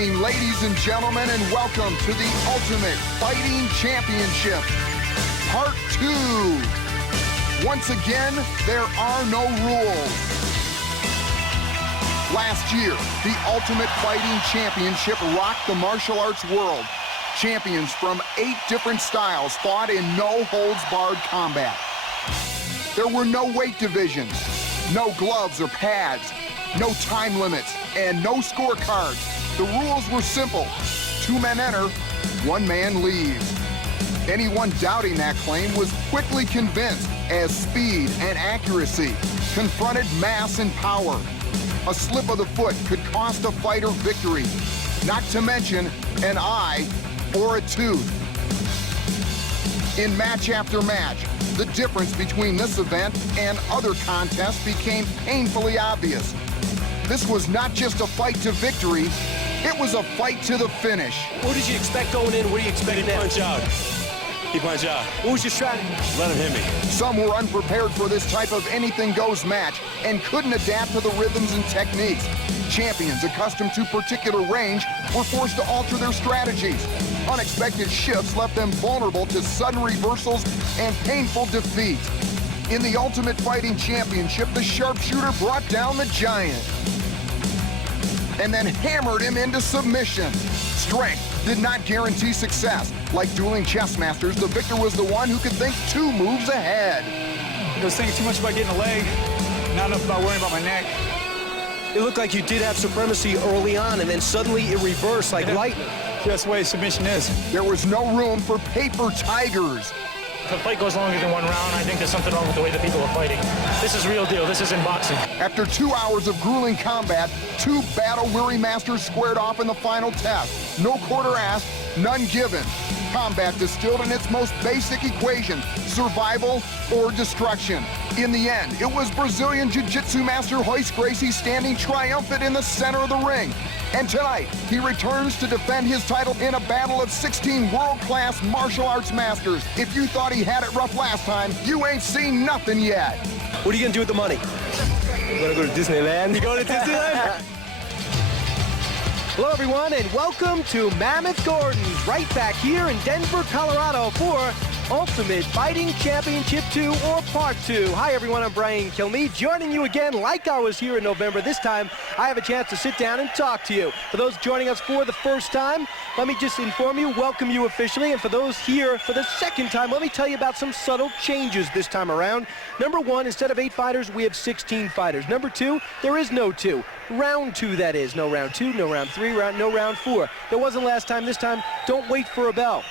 evening, ladies and gentlemen, and welcome to the Ultimate Fighting Championship, Part 2. Once again, there are no rules. Last year, the Ultimate Fighting Championship rocked the martial arts world. Champions from 8 different styles fought in no-holds-barred combat. There were no weight divisions, no gloves or pads, no time limits, and no scorecards. The rules were simple. 2 men enter, 1 man leaves. Anyone doubting that claim was quickly convinced as speed and accuracy confronted mass and power. A slip of the foot could cost a fighter victory, not to mention an eye or a tooth. In match after match, the difference between this event and other contests became painfully obvious. This was not just a fight to victory, it was a fight to the finish. What did you expect going in? What do you expect now? Punch out. He punched out. What was your strategy? Let him hit me. Some were unprepared for this type of anything-goes match and couldn't adapt to the rhythms and techniques. Champions accustomed to particular range were forced to alter their strategies. Unexpected shifts left them vulnerable to sudden reversals and painful defeat. In the Ultimate Fighting Championship, the sharpshooter brought down the giant and then hammered him into submission. Strength did not guarantee success. Like dueling chess masters, the victor was the one who could think 2 moves ahead. I was thinking too much about getting a leg, not enough about worrying about my neck. It looked like you did have supremacy early on, and then suddenly it reversed like lightning. That's the way submission is. There was no room for paper tigers. If a fight goes longer than 1 round, I think there's something wrong with the way that people are fighting. This is real deal. This isn't boxing. After 2 hours of grueling combat, 2 battle-weary masters squared off in the final test. No quarter asked, none given. Combat distilled in its most basic equation, survival or destruction. In the end, it was Brazilian Jiu-Jitsu master Royce Gracie standing triumphant in the center of the ring. And tonight, he returns to defend his title in a battle of 16 world-class martial arts masters. If you thought he had it rough last time, you ain't seen nothing yet. What are you going to do with the money? You want to go to Disneyland? You going to Disneyland? Hello, everyone, and welcome to Mammoth Gardens, right back here in Denver, Colorado for Ultimate Fighting Championship 2 or Part 2. Hi, everyone. I'm Brian Kilmeade, joining you again like I was here in November. This time, I have a chance to sit down and talk to you. For those joining us for the first time, let me just inform you, welcome you officially. And for those here for the second time, let me tell you about some subtle changes this time around. Number 1, instead of 8 fighters, we have 16 fighters. Number 2, there is no 2. Round 2, that is. No round 2, no round 3, no round 4. There wasn't last time. This time, don't wait for a bell.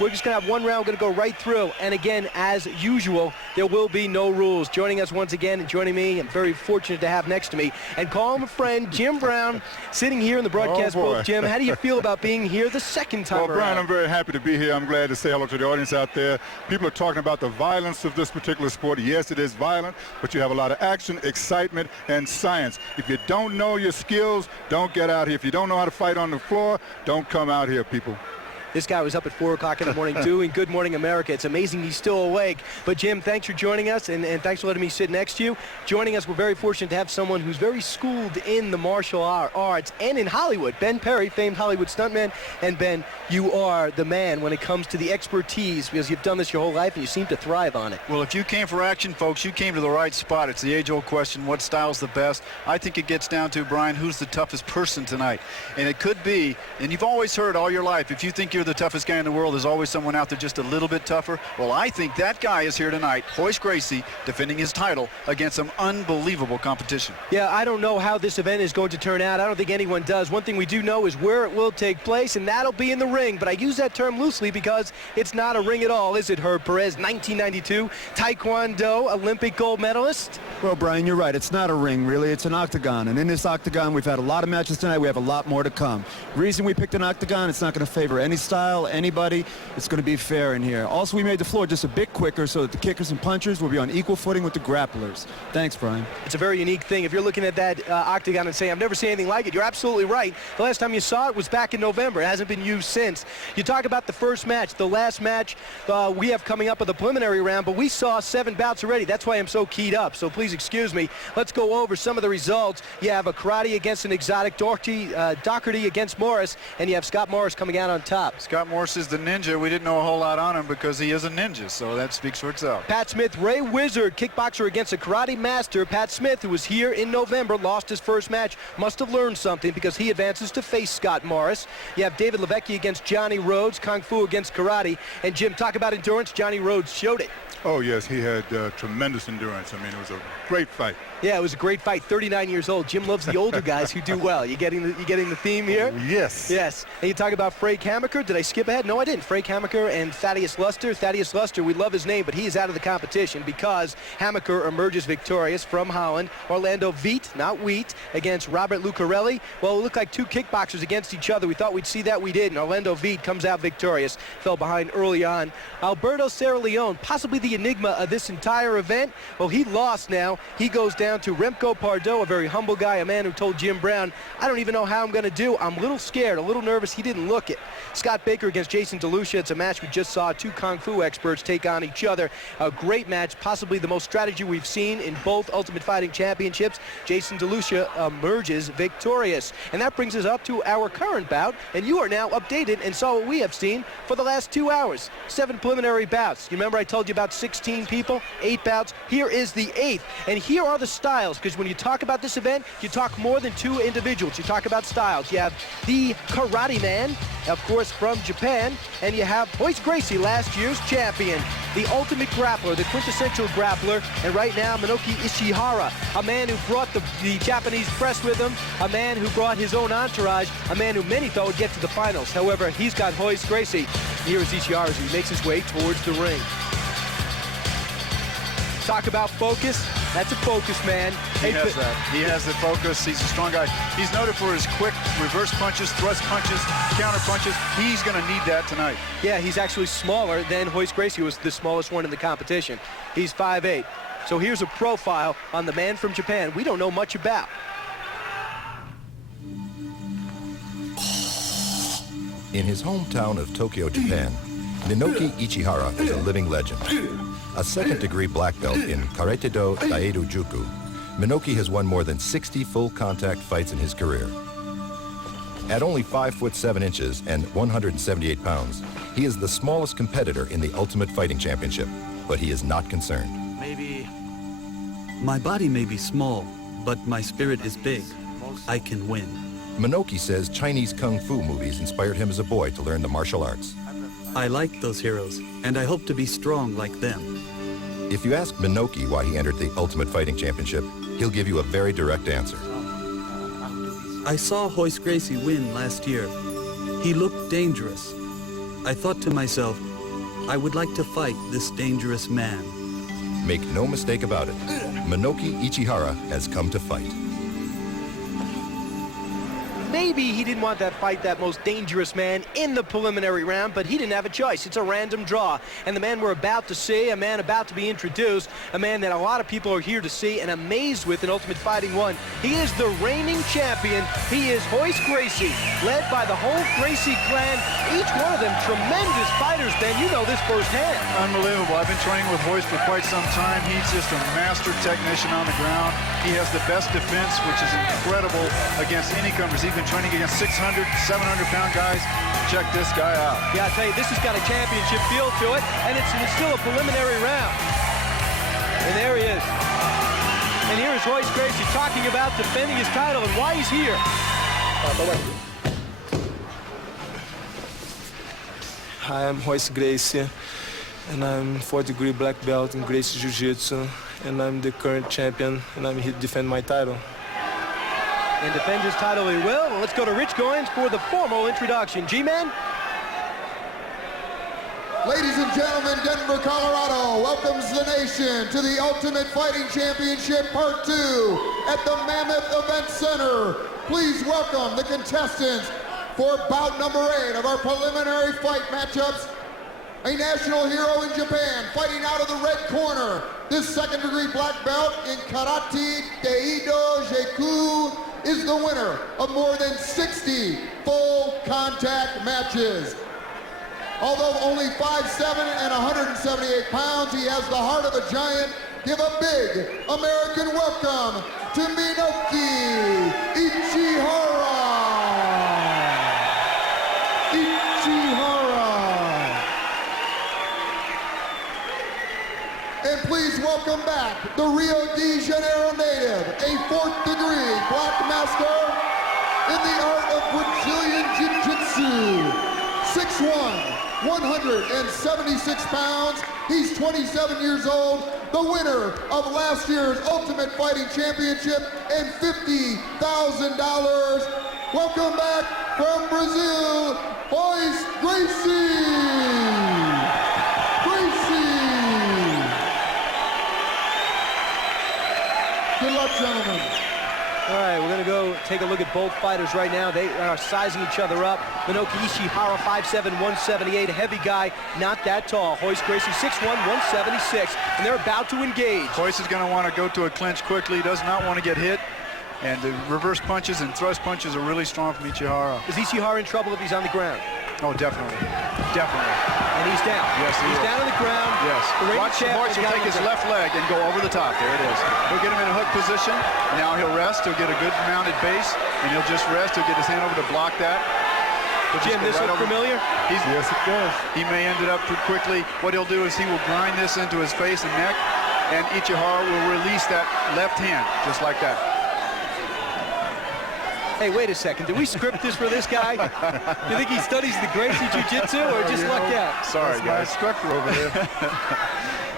We're just going to have 1 round, going to go right through. And again, as usual, there will be no rules. Joining us once again and joining me, I'm very fortunate to have next to me, and call him a friend, Jim Brown, sitting here in the broadcast booth. Jim, how do you feel about being here the second time around? Well, Brian, I'm very happy to be here. I'm glad to say hello to the audience out there. People are talking about the violence of this particular sport. Yes, it is violent, but you have a lot of action, excitement, and science. If you don't know your skills, don't get out here. If you don't know how to fight on the floor, don't come out here, people. This guy was up at 4 o'clock in the morning doing Good Morning America. It's amazing he's still awake. But, Jim, thanks for joining us, and thanks for letting me sit next to you. Joining us, we're very fortunate to have someone who's very schooled in the martial arts and in Hollywood. Ben Perry, famed Hollywood stuntman. And, Ben, you are the man when it comes to the expertise, because you've done this your whole life and you seem to thrive on it. Well, if you came for action, folks, you came to the right spot. It's the age-old question, what style's the best? I think it gets down to, Brian, who's the toughest person tonight? And it could be, and you've always heard all your life, if you think you're the toughest guy in the world, there's always someone out there just a little bit tougher. Well, I think that guy is here tonight, Royce Gracie, defending his title against some unbelievable competition. Yeah, I don't know how this event is going to turn out. I don't think anyone does. One thing we do know is where it will take place, and that'll be in the ring. But I use that term loosely because it's not a ring at all, is it, Herb Perez? 1992 Taekwondo Olympic gold medalist. Well, Brian, you're right. It's not a ring, really. It's an octagon. And in this octagon, we've had a lot of matches tonight. We have a lot more to come. The reason we picked an octagon, it's not going to favor any style, anybody, it's going to be fair in here. Also, we made the floor just a bit quicker so that the kickers and punchers will be on equal footing with the grapplers. Thanks, Brian. It's a very unique thing. If you're looking at that octagon and saying, I've never seen anything like it, you're absolutely right. The last time you saw it was back in November. It hasn't been used since. You talk about the first match, the last match we have coming up with the preliminary round, but we saw 7 bouts already. That's why I'm so keyed up. So please excuse me. Let's go over some of the results. You have a karate against an exotic, Doherty against Morris, and you have Scott Morris coming out on top. Scott Morris is the ninja. We didn't know a whole lot on him because he is a ninja, so that speaks for itself. Pat Smith, Ray Wizard, kickboxer against a karate master. Pat Smith, who was here in November, lost his first match. Must have learned something because he advances to face Scott Morris. You have David Levecki against Johnny Rhodes, Kung Fu against karate. And Jim, talk about endurance. Johnny Rhodes showed it. Oh, yes, he had tremendous endurance. I mean, it was a great fight. Yeah, it was a great fight. 39 years old. Jim loves the older guys who do well. You getting the theme here? Oh, yes. Yes. And you talk about Frank Hammaker. Did I skip ahead? No, I didn't. Frank Hammaker and Thaddeus Luster. Thaddeus Luster, we love his name, but he is out of the competition because Hammaker emerges victorious from Holland. Orlando Veit, not Wheat, against Robert Lucarelli. Well, it looked like 2 kickboxers against each other. We thought we'd see that. We did. And Orlando Veit comes out victorious. Fell behind early on. Alberto Serra Leone, possibly the enigma of this entire event. Well, he lost now. He goes down to Remco Pardo, a very humble guy, a man who told Jim Brown, I don't even know how I'm going to do. I'm a little scared, a little nervous. He didn't look it. Scott Baker against Jason DeLucia. It's a match we just saw 2 Kung Fu experts take on each other. A great match, possibly the most strategy we've seen in both Ultimate Fighting Championships. Jason DeLucia emerges victorious. And that brings us up to our current bout, and you are now updated and saw what we have seen for the last 2 hours. 7 preliminary bouts. You remember I told you about 16 people, 8 bouts. Here is the 8th. And here are the styles, because when you talk about this event, you talk more than 2 individuals. You talk about styles. You have the Karate Man, of course, from Japan, and you have Royce Gracie, last year's champion, the ultimate grappler, the quintessential grappler, and right now Minoki Ishihara, a man who brought the Japanese press with him, a man who brought his own entourage, a man who many thought would get to the finals. However, he's got Royce Gracie. Here is Ishihara as he makes his way towards the ring. Talk about focus. That's a focus, man. He has that. He has the focus. He's a strong guy. He's noted for his quick reverse punches, thrust punches, counter punches. He's going to need that tonight. Yeah, he's actually smaller than Royce Gracie, who was the smallest one in the competition. He's 5'8". So here's a profile on the man from Japan we don't know much about. In his hometown of Tokyo, Japan, Minoki Ichihara is a living legend. A second-degree black belt in Karate-do Daeru Juku, Minoki has won more than 60 full-contact fights in his career. At only 5'7" and 178 pounds, he is the smallest competitor in the Ultimate Fighting Championship, but he is not concerned. My body may be small, but my spirit is big. I can win. Minoki says Chinese kung fu movies inspired him as a boy to learn the martial arts. I like those heroes, and I hope to be strong like them. If you ask Minoki why he entered the Ultimate Fighting Championship, he'll give you a very direct answer. I saw Royce Gracie win last year. He looked dangerous. I thought to myself, I would like to fight this dangerous man. Make no mistake about it, Minoki Ichihara has come to fight. Maybe he didn't want that fight, that most dangerous man, in the preliminary round, but he didn't have a choice. It's a random draw. And the man we're about to see, a man about to be introduced, a man that a lot of people are here to see and amazed with in Ultimate Fighting 1. He is the reigning champion. He is Royce Gracie, led by the whole Gracie clan. Each one of them tremendous fighters, Ben. You know this firsthand. Unbelievable. I've been training with Royce for quite some time. He's just a master technician on the ground. He has the best defense, which is incredible against any comers. He's been training against 600, 700-pound guys. Check this guy out. Yeah, I tell you, this has got a championship feel to it, and it's still a preliminary round. And there he is. And here is Royce Gracie talking about defending his title and why he's here. Hi, I'm Royce Gracie, and I'm 4th-degree black belt in Gracie Jiu-Jitsu, and I'm the current champion, and I'm here to defend my title. And defend his title he will. Let's go to Rich Goins for the formal introduction. G-Man? Ladies and gentlemen, Denver, Colorado welcomes the nation to the Ultimate Fighting Championship Part 2 at the Mammoth Event Center. Please welcome the contestants for bout number 8 of our preliminary fight matchups, a national hero in Japan, fighting out of the red corner. This second-degree black belt in Karate Daido Jiu is the winner of more than 60 full contact matches. Although only 5'7" and 178 pounds, he has the heart of a giant. Give a big American welcome to Minoki Ichihara. And please welcome back the Rio de Janeiro native, a 4th-degree black master in the art of Brazilian Jiu-Jitsu. 6'1", 176 pounds. He's 27 years old, the winner of last year's Ultimate Fighting Championship and $50,000. Welcome back from Brazil, Royce Gracie. Good luck, gentlemen. All right, we're going to go take a look at both fighters right now. They are sizing each other up. Minoki Ichihara, 5'7", 178, a heavy guy, not that tall. Royce Gracie, 6'1", 176, and they're about to engage. Royce is going to want to go to a clinch quickly. He does not want to get hit. And the reverse punches and thrust punches are really strong from Ichihara. Is Ichihara in trouble if he's on the ground? Oh, definitely. Definitely. And he's down. Yes, he's down on the ground. Yes. Watch Royce will take his left leg and go over the top. There it is. He'll get him in a hook position. Now he'll rest. He'll get a good mounted base, and he'll just rest. He'll get his hand over to block that. Jim, this looks familiar? Yes, it does. He may end it up pretty quickly. What he'll do is he will grind this into his face and neck, and Ichihara will release that left hand, just like that. Hey, wait a second. Did we script this for this guy? You think he studies the Gracie Jiu-Jitsu or just lucked out? Sorry, guys. My instructor over there.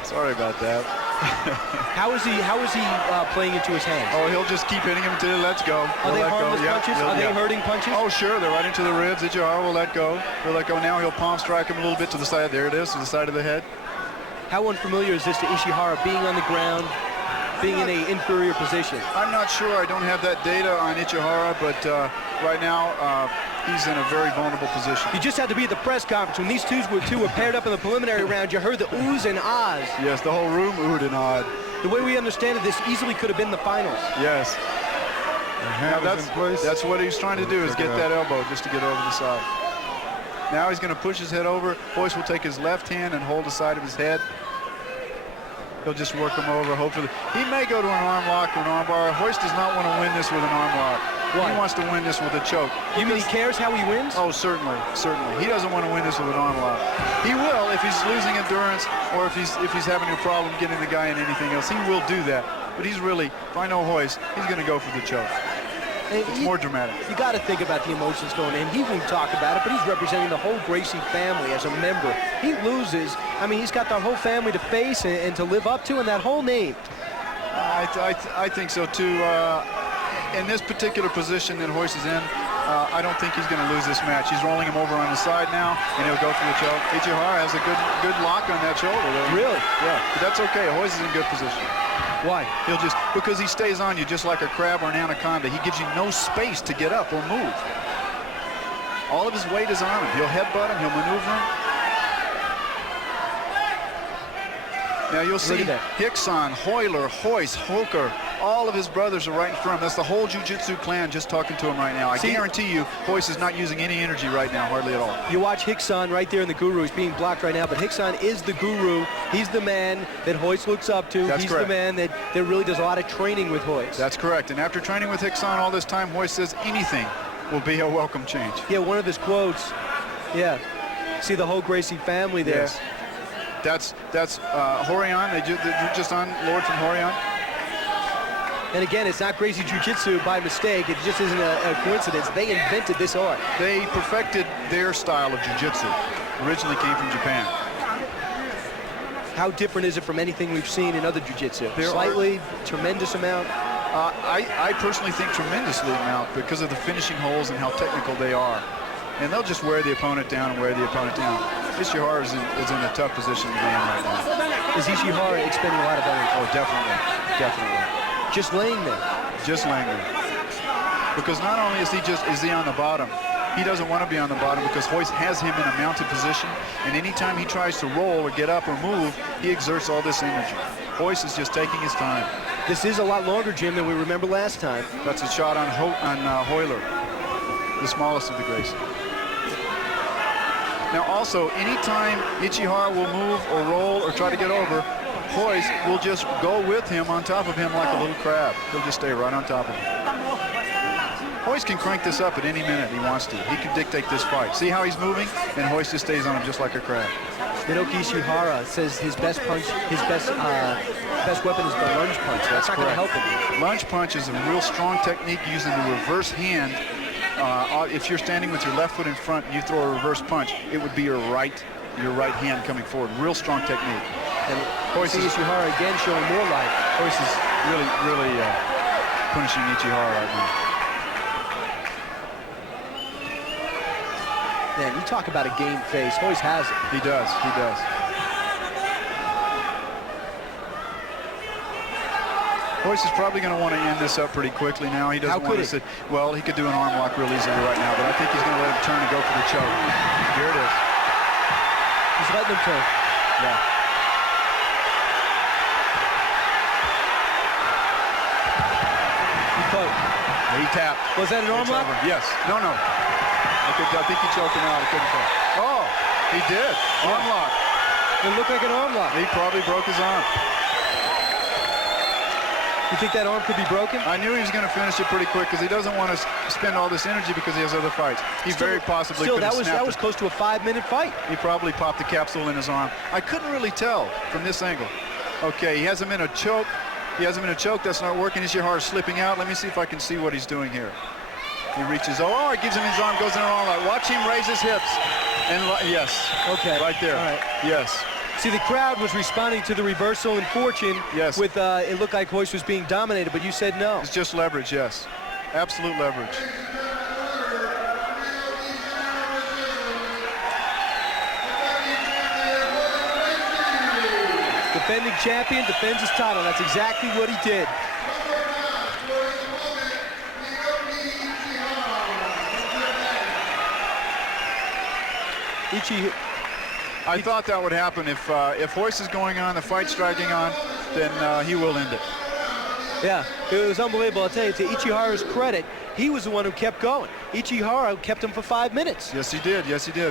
Sorry about that. How is he playing into his hands? Oh, he'll just keep hitting him until he lets go. Are they harmless punches? Are they hurting punches? Oh, sure. They're right into the ribs. Ichihara will let go. He'll let go. Now he'll palm strike him a little bit to the side. There it is, to the side of the head. How unfamiliar is this to Ichihara, being on the ground, being in an inferior position? I'm not sure. I don't have that data on Ichihara, but right now he's in a very vulnerable position. You just had to be at the press conference when these two were paired up in the preliminary round. You heard the oohs and ahs. Yes, the whole room oohed and awed. The way we understand it, this easily could have been the finals. Yes. Now that's what he's trying to do, is get that elbow just to get over the side. Now he's going to push his head over. Royce will take his left hand and hold the side of his head. He'll just work him over, hopefully. He may go to an arm lock or an arm bar. Royce does not want to win this with an arm lock. Why? He wants to win this with a choke. You mean he cares how he wins? Oh, certainly, certainly. He doesn't want to win this with an arm lock. He will if he's losing endurance or if he's having a problem getting the guy in anything else. He will do that. But he's really, if I know Royce, he's going to go for the choke. It's more dramatic. You got to think about the emotions going in. He won't talk about it, but he's representing the whole Gracie family as a member. He loses. I mean, he's got the whole family to face and to live up to, and that whole name. I think so, too. In this particular position that Royce is in, I don't think he's going to lose this match. He's rolling him over on the side now, and he'll go for the choke. Ichihara has a good lock on that shoulder, though. Really? Yeah, but that's okay. Royce is in good position. Why? Because he stays on you just like a crab or an anaconda. He gives you no space to get up or move. All of his weight is on him. He'll headbutt him. He'll maneuver him. Now you'll see Hickson, Hoyler, Royce, Hoker, all of his brothers are right in front of him. That's the whole jiu-jitsu clan just talking to him right now. I guarantee you, Royce is not using any energy right now, hardly at all. You watch Hickson right there in the guru. He's being blocked right now, but Hickson is the guru. He's the man that Royce looks up to. That's He's correct. the man that really does a lot of training with Royce. That's correct. And after training with Hickson all this time, Royce says anything will be a welcome change. Yeah, one of his quotes. Yeah. See the whole Gracie family there. Yes. That's Horion. They're just on Lord from Horion. And again, it's not Gracie Jiu-Jitsu by mistake. It just isn't a coincidence. They invented this art. They perfected their style of jiu-jitsu. Originally came from Japan. How different is it from anything we've seen in other jiu-jitsu? Slightly, tremendous amount? I personally think tremendously amount because of the finishing holes and how technical they are. And they'll just wear the opponent down and wear the opponent down. Ichihara is in a tough position to be in right now. Is Ichihara expending a lot of energy? Oh, definitely. Definitely. Just laying there. Just laying there. Because not only is he on the bottom, He doesn't want to be on the bottom because Hoist has him in a mounted position, and anytime he tries to roll or get up or move, he exerts all this energy. Hoist is just taking his time. This is a lot longer, Jim, than we remember last time. That's a shot on Hoyler, the smallest of the Gracie. Now also, anytime Ichihara will move or roll or try to get over, Hoist will just go with him on top of him like a little crab. He'll just stay right on top of him. Hoist can crank this up at any minute he wants to. He can dictate this fight. See how he's moving? And Hoist just stays on him just like a crab. Minoki Ishihara says his best punch, his best weapon is the lunge punch. That's not going to help him. Lunge punch is a real strong technique using the reverse hand. If you're standing with your left foot in front and you throw a reverse punch, it would be your right hand coming forward. Real strong technique. And Hoist Ishihara again showing more life. Hoist is really punishing Ichihara right now. Man, you talk about a game face. Hoist has it. He does. Hoist is probably going to want to end this up pretty quickly now. He doesn't want to sit. Well, he could do an arm lock real easily right now, but I think he's going to let him turn and go for the choke. Here it is. He's letting him turn. Yeah. He tapped. Was that an arm lock? Yes. No. I think he choked him out. I couldn't tell. Oh, he did. Arm lock. It looked like an arm lock. He probably broke his arm. You think that arm could be broken? I knew he was going to finish it pretty quick because he doesn't want to spend all this energy because he has other fights. He very possibly could have snapped it. That was close to a 5-minute fight. He probably popped the capsule in his arm. I couldn't really tell from this angle. Okay, he has him in a choke. That's not working. Ishihara's slipping out. Let me see if I can see what he's doing here. He reaches, he gives him his arm, goes in an arm lock. Watch him raise his hips. And yes. Okay. Right there. All right. Yes. See, the crowd was responding to the reversal in fortune. Yes. With it looked like Hoist was being dominated, but you said no. It's just leverage, yes. Absolute leverage. Defending champion defends his title. That's exactly what he did. I thought that would happen. If Hoist is going on, the fight's dragging on, then he will end it. Yeah, it was unbelievable. I'll tell you, to Ichihara's credit, he was the one who kept going. Ichihara kept him for 5 minutes. Yes, he did.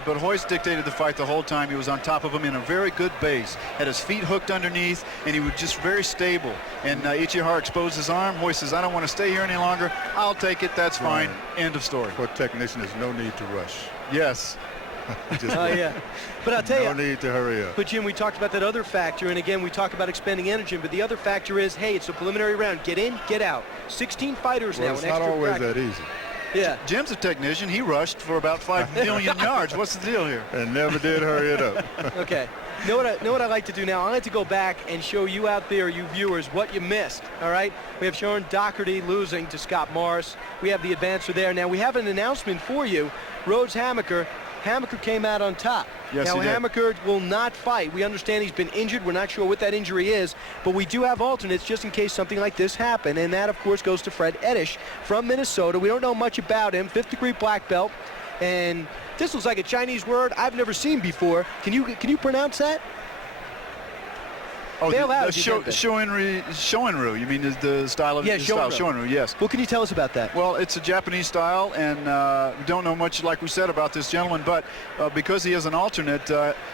But Hoist dictated the fight the whole time. He was on top of him in a very good base. Had his feet hooked underneath, and he was just very stable. And Ichihara exposed his arm. Hoist says, I don't want to stay here any longer. I'll take it. That's fine. End of story. For a technician, there's no need to rush. Yes. Yeah. But I'll tell you. No need to hurry up. But, Jim, we talked about that other factor, and again, we talk about expending energy, but the other factor is, hey, it's a preliminary round. Get in, get out. 16 fighters now. It's not always that easy. Yeah. Jim's a technician. He rushed for about 5 million yards. What's the deal here? And never did hurry it up. Okay. Know what I like to do now? I like to go back and show you out there, you viewers, what you missed, all right? We have Sharon Doherty losing to Scott Morris. We have the advancer there. Now, we have an announcement for you. Rhodes Hammaker came out on top. Yes, now, Hammaker will not fight. We understand he's been injured. We're not sure what that injury is, but we do have alternates just in case something like this happened, and that, of course, goes to Fred Edish from Minnesota. We don't know much about him, 5th-degree black belt, and this looks like a Chinese word I've never seen before. Can you pronounce that? Oh, the Shoinryu. You mean the style of Shoinryu, yes. What can you tell us about that? Well, it's a Japanese style, and we don't know much, like we said, about this gentleman, but because he is an alternate,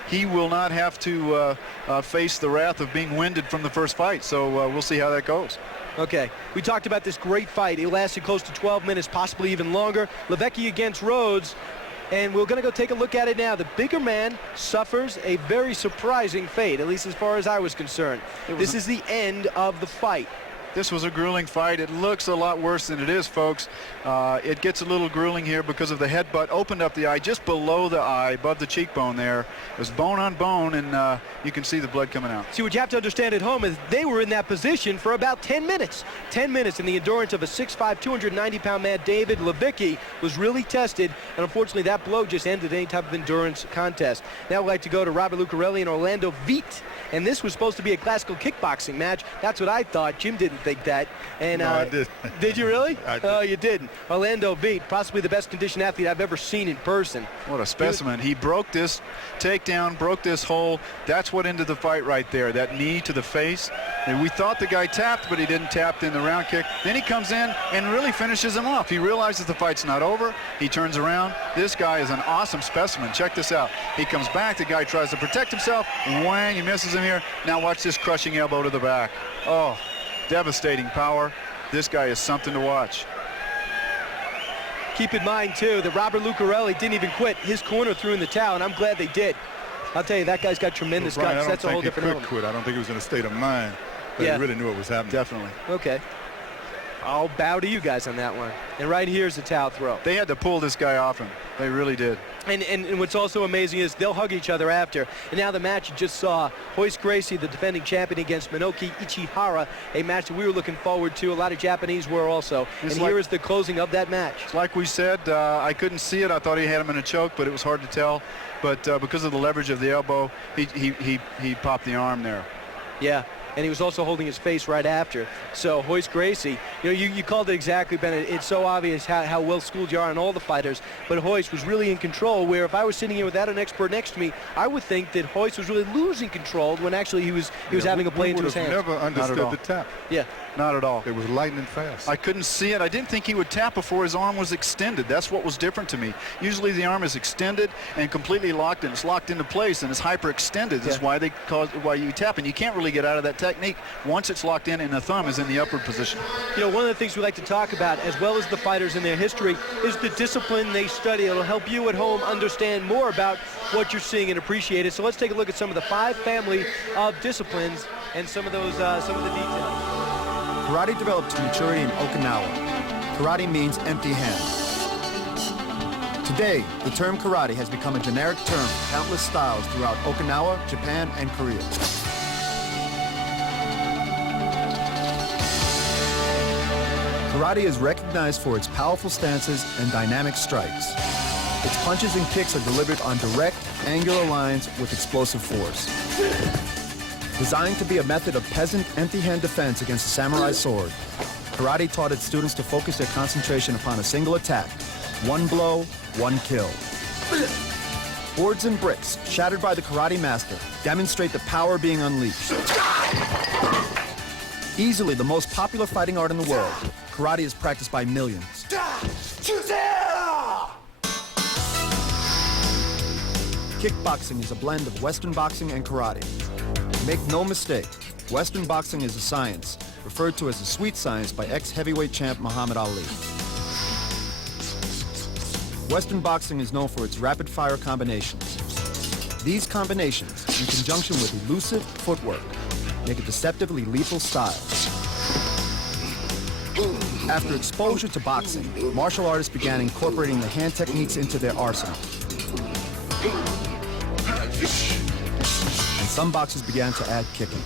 he will not have to face the wrath of being winded from the first fight, so we'll see how that goes. Okay, we talked about this great fight. It lasted close to 12 minutes, possibly even longer. Levecki against Rhodes. And we're going to go take a look at it now. The bigger man suffers a very surprising fate, at least as far as I was concerned. This is the end of the fight. This was a grueling fight. It looks a lot worse than it is, folks. It gets a little grueling here because of the headbutt. Opened up the eye just below the eye, above the cheekbone there. It was bone on bone, and you can see the blood coming out. See, what you have to understand at home is they were in that position for about 10 minutes. 10 minutes, and the endurance of a 6'5", 290-pound man, David Levicki, was really tested, and unfortunately that blow just ended any type of endurance contest. Now we'd like to go to Robert Lucarelli and Orlando Veit, and this was supposed to be a classical kickboxing match. That's what I thought. Jim didn't think that. And No, I did. Did you really? I did. Oh, you didn't. Orlando beat possibly the best conditioned athlete I've ever seen in person. What a specimen. He broke this takedown, broke this hole. That's what ended the fight right there, that knee to the face. And we thought the guy tapped, but he didn't tap in the round kick. Then he comes in and really finishes him off. He realizes the fight's not over. He turns around. This guy is an awesome specimen. Check this out. He comes back. The guy tries to protect himself. Whang, he misses him here. Now watch this crushing elbow to the back. Oh, devastating power. This guy is something to watch. Keep in mind, too, that Robert Lucarelli didn't even quit. His corner threw in the towel, and I'm glad they did. I'll tell you, that guy's got tremendous Brian, guts. That's a whole different I element. don't think he could quit. I don't think he was in a state of mind, but Yeah. he really knew what was happening. Definitely. Okay. I'll bow to you guys on that one. And right here's the towel throw. They had to pull this guy off him. They really did. And what's also amazing is they'll hug each other after. And now the match you just saw, Royce Gracie, the defending champion, against Minoki Ichihara, a match that we were looking forward to. A lot of Japanese were also. It's and like- here is the closing of that match. Like we said, I couldn't see it. I thought he had him in a choke, but it was hard to tell. But because of the leverage of the elbow, he popped the arm there. Yeah. And he was also holding his face right after. So Royce Gracie, you called it exactly, Bennett. It's so obvious how well schooled you are on all the fighters. But Royce was really in control, where if I was sitting here without an expert next to me, I would think that Royce was really losing control when actually he was having a play into his hands. We would have never understood the tap. Yeah. Not at all. It was lightning fast. I couldn't see it. I didn't think he would tap before his arm was extended. That's what was different to me. Usually the arm is extended and completely locked, and it's locked into place, and it's hyperextended. That's why why you tap, and you can't really get out of that technique once it's locked in and the thumb is in the upward position. One of the things we like to talk about, as well as the fighters and their history, is the discipline they study. It'll help you at home understand more about what you're seeing and appreciate it. So let's take a look at some of the 5 family of disciplines and some of the details. Karate developed to maturity in Okinawa. Karate means empty hand. Today, the term karate has become a generic term for countless styles throughout Okinawa, Japan, and Korea. Karate is recognized for its powerful stances and dynamic strikes. Its punches and kicks are delivered on direct, angular lines with explosive force. Designed to be a method of peasant empty-hand defense against a samurai sword, karate taught its students to focus their concentration upon a single attack. One blow, one kill. Boards and bricks, shattered by the karate master, demonstrate the power being unleashed. Easily the most popular fighting art in the world, karate is practiced by millions. Kickboxing is a blend of Western boxing and karate. Make no mistake, Western boxing is a science, referred to as the sweet science by ex-heavyweight champ Muhammad Ali. Western boxing is known for its rapid-fire combinations. These combinations, in conjunction with elusive footwork, make a deceptively lethal style. After exposure to boxing, martial artists began incorporating the hand techniques into their arsenal. And some boxers began to add kicking.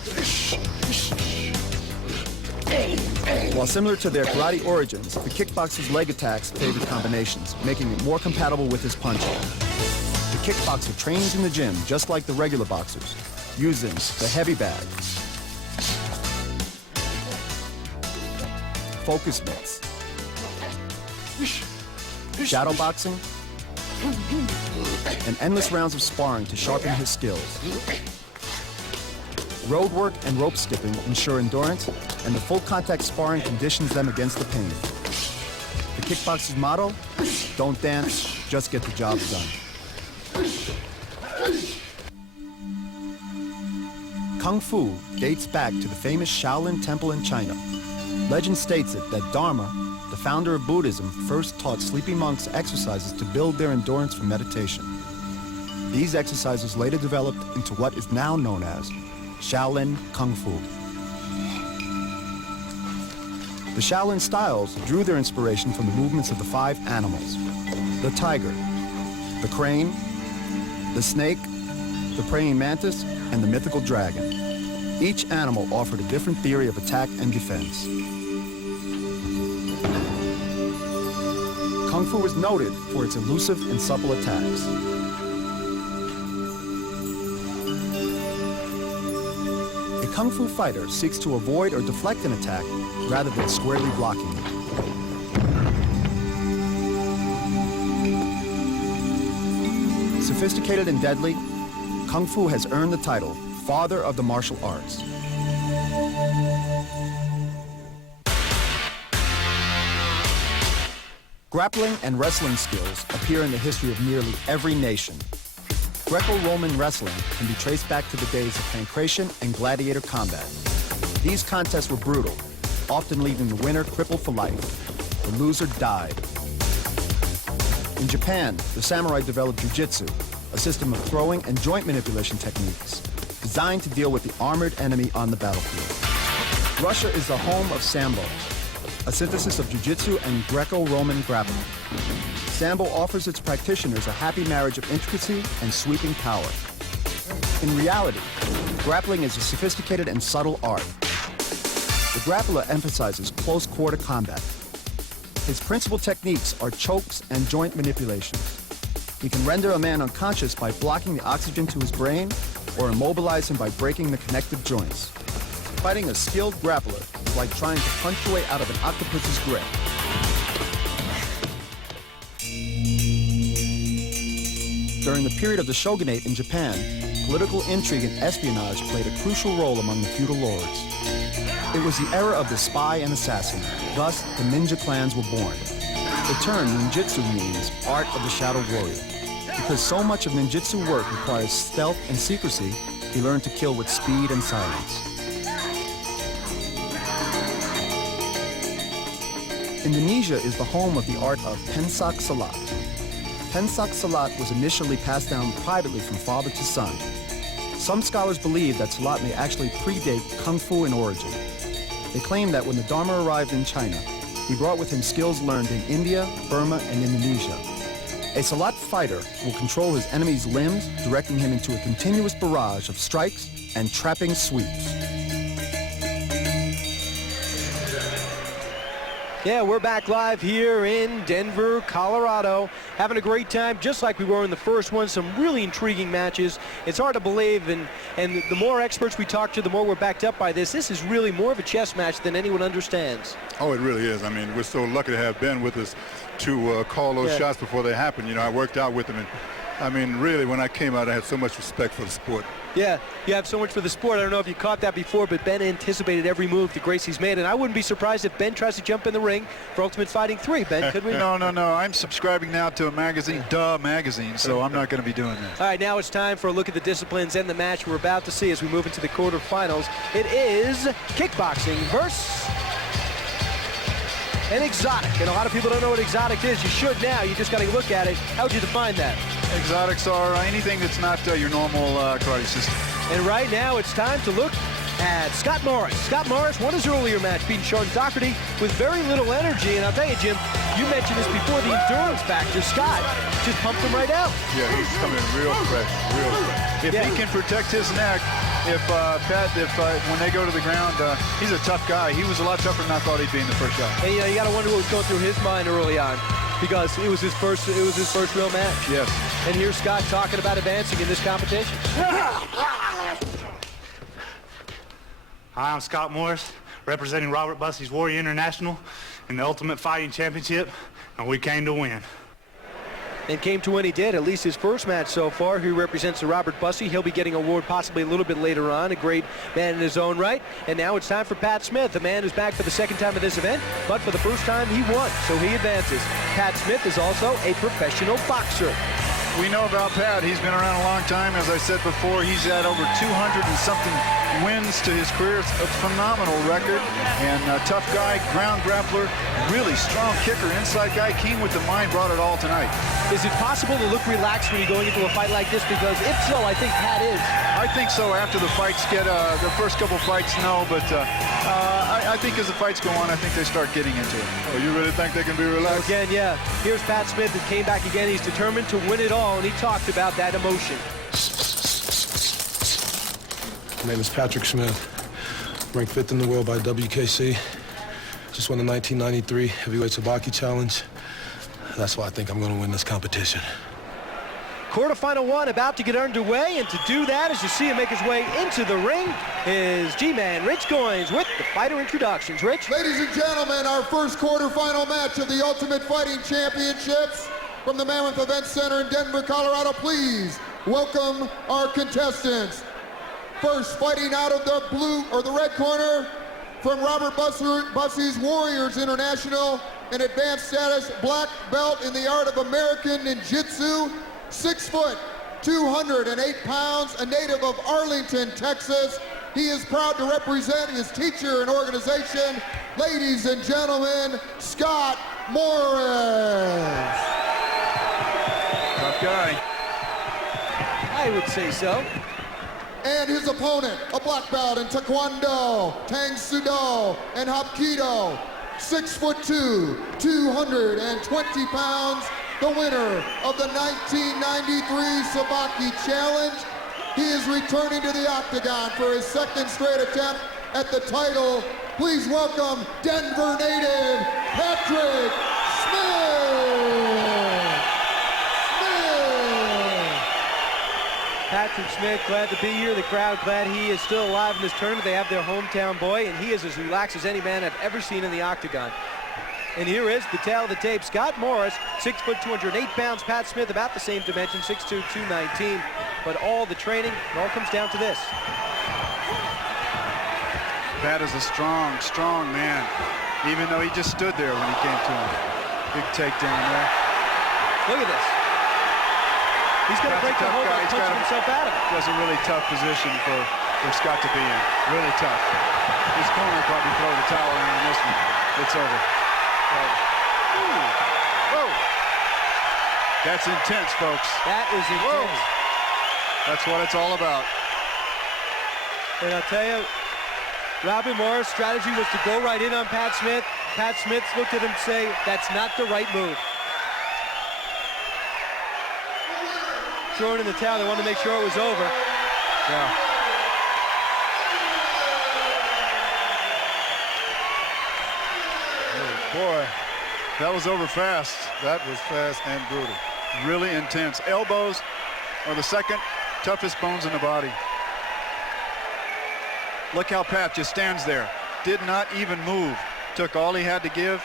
While similar to their karate origins, the kickboxer's leg attacks favored combinations, making it more compatible with his punching. The kickboxer trains in the gym just like the regular boxers, using the heavy bag, focus mitts, shadow boxing, and endless rounds of sparring to sharpen his skills. Road work and rope skipping ensure endurance, and the full contact sparring conditions them against the pain. The kickboxer's motto, don't dance, just get the job done. Kung Fu dates back to the famous Shaolin Temple in China. Legend states it that Dharma, the founder of Buddhism, first taught sleepy monks exercises to build their endurance for meditation. These exercises later developed into what is now known as Shaolin Kung Fu. The Shaolin styles drew their inspiration from the movements of the 5 animals: the tiger, the crane, the snake, the praying mantis, and the mythical dragon. Each animal offered a different theory of attack and defense. Kung Fu is noted for its elusive and supple attacks. Kung Fu fighter seeks to avoid or deflect an attack rather than squarely blocking it. Sophisticated and deadly, Kung Fu has earned the title Father of the Martial Arts. Grappling and wrestling skills appear in the history of nearly every nation. Greco-Roman wrestling can be traced back to the days of pancration and gladiator combat. These contests were brutal, often leaving the winner crippled for life. The loser died. In Japan, the samurai developed jiu-jitsu, a system of throwing and joint manipulation techniques designed to deal with the armored enemy on the battlefield. Russia is the home of Sambo, a synthesis of jiu-jitsu and Greco-Roman grappling. Sambo offers its practitioners a happy marriage of intricacy and sweeping power. In reality, grappling is a sophisticated and subtle art. The grappler emphasizes close quarter combat. His principal techniques are chokes and joint manipulations. He can render a man unconscious by blocking the oxygen to his brain or immobilize him by breaking the connective joints. Fighting a skilled grappler is like trying to punch your way out of an octopus's grip. During the period of the shogunate in Japan, political intrigue and espionage played a crucial role among the feudal lords. It was the era of the spy and assassin. Thus, the ninja clans were born. The term ninjutsu means art of the shadow warrior. Because so much of ninjutsu work requires stealth and secrecy, he learned to kill with speed and silence. Indonesia is the home of the art of pencak silat. Pencak silat was initially passed down privately from father to son. Some scholars believe that silat may actually predate Kung Fu in origin. They claim that when the Dharma arrived in China, he brought with him skills learned in India, Burma, and Indonesia. A silat fighter will control his enemy's limbs, directing him into a continuous barrage of strikes and trapping sweeps. Yeah, we're back live here in Denver, Colorado, having a great time, just like we were in the first one. Some really intriguing matches. It's hard to believe, and the more experts we talk to, the more we're backed up by this. This is really more of a chess match than anyone understands. Oh, it really is. I mean, we're so lucky to have Ben with us to call those shots before they happen. You know, I worked out with him, and I mean, really, when I came out, I had so much respect for the sport. Yeah, you have so much for the sport. I don't know if you caught that before, but Ben anticipated every move that Gracie's made, and I wouldn't be surprised if Ben tries to jump in the ring for Ultimate Fighting 3. Ben, could we? No. I'm subscribing now to a magazine, Magazine, so I'm not going to be doing that. All right, now it's time for a look at the disciplines and the match we're about to see as we move into the quarterfinals. It is kickboxing versus an exotic, and a lot of people don't know what exotic is. You should now. You just got to look at it. How would you define that? Exotics are anything that's not your normal karate system. And right now it's time to look at Scott Morris. Scott Morris won his earlier match, beating Sean Doherty with very little energy. And I'll tell you, Jim, you mentioned this before, the endurance factor. Scott just pumped him right out. Yeah, he's coming in real fresh, real fresh. If he can protect his neck, when they go to the ground, he's a tough guy. He was a lot tougher than I thought he'd be in the first shot. And you got to wonder what was going through his mind early on, because it was his first real match. Yes. And here's Scott talking about advancing in this competition. Hi, I'm Scott Morris, representing Robert Bussey's Warrior International in the Ultimate Fighting Championship, and we came to win. And came to win he did, at least his first match so far. He represents the Robert Bussey. He'll be getting an award possibly a little bit later on. A great man in his own right. And now it's time for Pat Smith, a man who's back for the second time at this event, but for the first time he won, so he advances. Pat Smith is also a professional boxer. We know about Pat. He's been around a long time. As I said before, he's had over 200 and something wins to his career. It's a phenomenal record. And a tough guy, ground grappler, really strong kicker, inside guy, keen with the mind, brought it all tonight. Is it possible to look relaxed when you're going into a fight like this? Because if so, I think Pat is. I think so. After the fights get, the first couple fights, no. But I think as the fights go on, I think they start getting into it. Oh, you really think they can be relaxed? So again, yeah. Here's Pat Smith that came back again. He's determined to win it all, and he talked about that emotion. My name is Patrick Smith, ranked 5th in the world by WKC. Just won the 1993 Heavyweight Sabaki Challenge. That's why I think I'm going to win this competition. Quarterfinal one about to get underway, and to do that, as you see him make his way into the ring, is G-Man Rich Goins with the fighter introductions. Rich? Ladies and gentlemen, our first quarterfinal match of the Ultimate Fighting Championships from the Mammoth Event Center in Denver, Colorado. Please welcome our contestants. First, fighting out of the blue or the red corner from Robert Bussey's Warriors International, an advanced status black belt in the art of American Ninjutsu, 6 foot, 208 pounds, a native of Arlington, Texas. He is proud to represent his teacher and organization. Ladies and gentlemen, Scott Morris. Tough guy. I would say so. And his opponent, a black belt in Taekwondo, Tang Soo-do, and Hapkido, 6'2", 220 pounds, the winner of the 1993 Sabaki Challenge. He is returning to the octagon for his second straight attempt at the title. Please welcome Denver native Patrick Smith. Patrick Smith, glad to be here. The crowd glad he is still alive in this tournament. They have their hometown boy, and he is as relaxed as any man I've ever seen in the octagon. And here is the tail of the tape. Scott Morris, 6 foot, 208 pounds. Pat Smith, about the same dimension, 6'2", 219. But all the training, it all comes down to this. Pat is a strong, strong man, even though he just stood there when he came to him. Big takedown there. Look at this. He's going to break the hold and punch himself out of it. That's a really tough position for Scott to be in. Really tough. His corner probably throw the towel around this one. It's over. Whoa. That's intense, folks. That is intense. Whoa. That's what it's all about. And I'll tell you, Robert Morris' strategy was to go right in on Pat Smith. Pat Smith looked at him and say, that's not the right move. Throwing in the towel, they wanted to make sure it was over. Yeah. Boy, that was over fast. That was fast and brutal. Really intense. Elbows are the second toughest bones in the body. Look how Pat just stands there. Did not even move. Took all he had to give.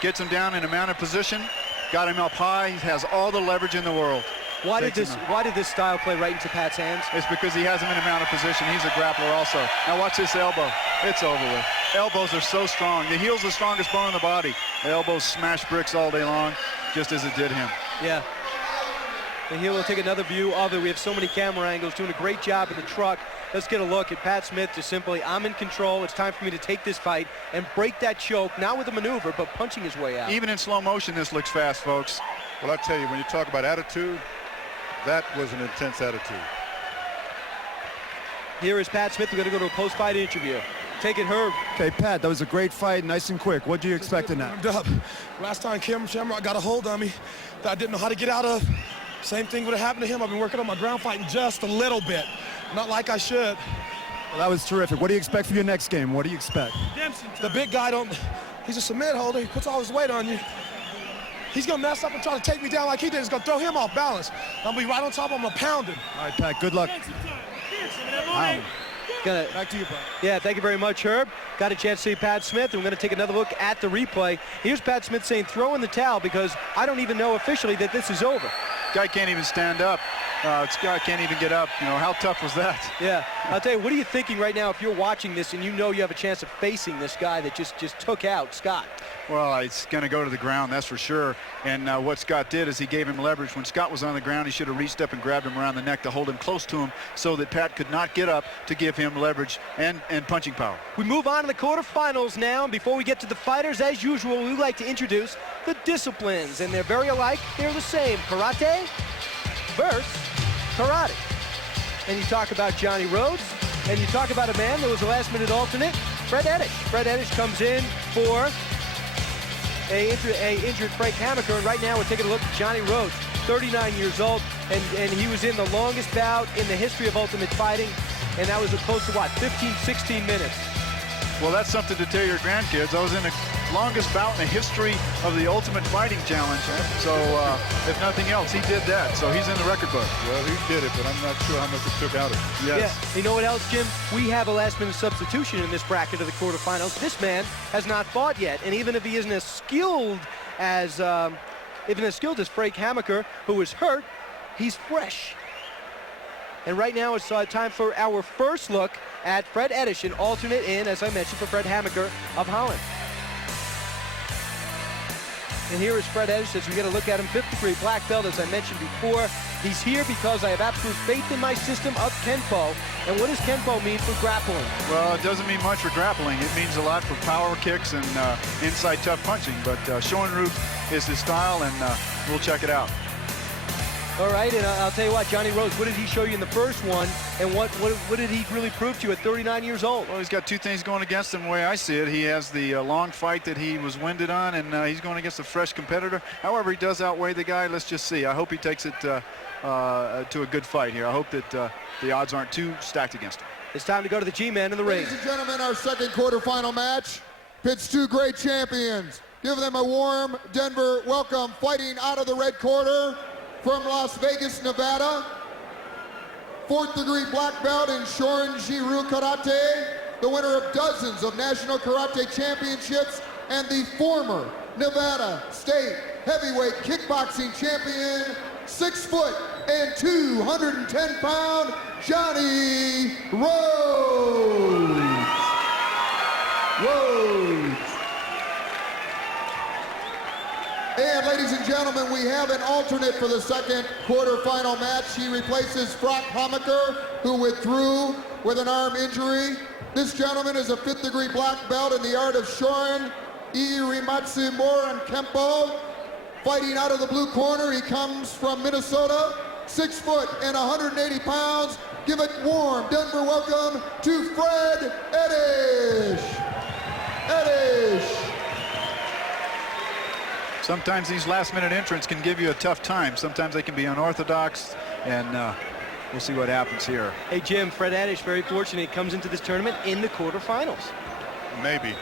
Gets him down in a mounted position. Got him up high. He has all the leverage in the world. Why did this style play right into Pat's hands? It's because he has him in a mounted position. He's a grappler also. Now watch this elbow. It's over with. Elbows are so strong. The heel's the strongest bone in the body. The elbows smash bricks all day long, just as it did him. Yeah. And here we'll take another view of it. We have so many camera angles, doing a great job in the truck. Let's get a look at Pat Smith just simply, I'm in control. It's time for me to take this fight and break that choke, not with a maneuver, but punching his way out. Even in slow motion, this looks fast, folks. Well, I tell you, when you talk about attitude, that was an intense attitude. Here is Pat Smith. We're going to go to a post-fight interview. Take it, Herb. Okay, Pat, that was a great fight, nice and quick. What do you expect in that? Last time Kim Shamrock got a hold on me that I didn't know how to get out of. Same thing would have happened to him. I've been working on my ground fighting just a little bit. Not like I should. Well, that was terrific. What do you expect for your next game? What do you expect? The big guy he's a submit holder. He puts all his weight on you. He's going to mess up and try to take me down like he did. It's going to throw him off balance. I'm going to be right on top of him. I'm going to pound him. All right, Pat, good luck. Back to you, bud. Yeah, thank you very much, Herb. Got a chance to see Pat Smith, and we're going to take another look at the replay. Here's Pat Smith saying, throw in the towel because I don't even know officially that this is over. Guy can't even stand up. Scott can't even get up. You know, how tough was that? Yeah, I'll tell you, what are you thinking right now if you're watching this and you know you have a chance of facing this guy that just took out Scott? Well, it's going to go to the ground, that's for sure. And what Scott did is he gave him leverage. When Scott was on the ground, he should have reached up and grabbed him around the neck to hold him close to him so that Pat could not get up to give him leverage and punching power. We move on to the quarterfinals now. And before we get to the fighters, as usual, we like to introduce the disciplines. And they're very alike. They're the same. Karate versus karate. And you talk about Johnny Rhodes, and you talk about a man that was a last-minute alternate, Fred Eddish. Fred Eddish comes in for a injured Frank Hamaker, and right now we're taking a look at Johnny Rhodes, 39 years old, and he was in the longest bout in the history of Ultimate Fighting, and that was close to, what, 15, 16 minutes. Well, that's something to tell your grandkids. I was in a longest bout in the history of the Ultimate Fighting Challenge. So if nothing else, he did that. So he's in the record book. Well, he did it, but I'm not sure how much it took out of him. Yes. Yeah. You know what else, Jim? We have a last-minute substitution in this bracket of the quarterfinals. This man has not fought yet, and even if he isn't as skilled as Frank Hammaker, who is hurt, he's fresh. And right now it's time for our first look at Fred Edish, an alternate in, as I mentioned, for Fred Hammaker of Holland. And here is Fred Edish as we get a look at him, 5th degree black belt, as I mentioned before. He's here because I have absolute faith in my system of Kenpo. And what does Kenpo mean for grappling? Well, it doesn't mean much for grappling. It means a lot for power kicks and inside tough punching. But Shorin-ryu is his style, and we'll check it out. All right, and I'll tell you what, Johnny Rose, what did he show you in the first one, and what did he really prove to you at 39 years old? Well, he's got two things going against him the way I see it. He has the long fight that he was winded on, and he's going against a fresh competitor. However, he does outweigh the guy. Let's just see. I hope he takes it to a good fight here. I hope that the odds aren't too stacked against him. It's time to go to the G-Man in the ring. Ladies and gentlemen, our second quarterfinal match pits two great champions. Give them a warm Denver welcome. Fighting out of the red corner, from Las Vegas, Nevada, 4th degree black belt in Shorin-ryu Karate, the winner of dozens of national karate championships, and the former Nevada State heavyweight kickboxing champion, 6 foot and 210 pound, Johnny Rhodes. And ladies and gentlemen, we have an alternate for the second quarterfinal match. He replaces Frank Hammaker, who withdrew with an arm injury. This gentleman is a 5th degree black belt in the art of Shorin, Irimatsu Moran Kempo. Fighting out of the blue corner, he comes from Minnesota, 6 foot and 180 pounds. Give it warm Denver welcome to Fred Edish. Sometimes these last-minute entrants can give you a tough time. Sometimes they can be unorthodox, and we'll see what happens here. Hey, Jim, Fred Edish, very fortunate. He comes into this tournament in the quarterfinals. Maybe.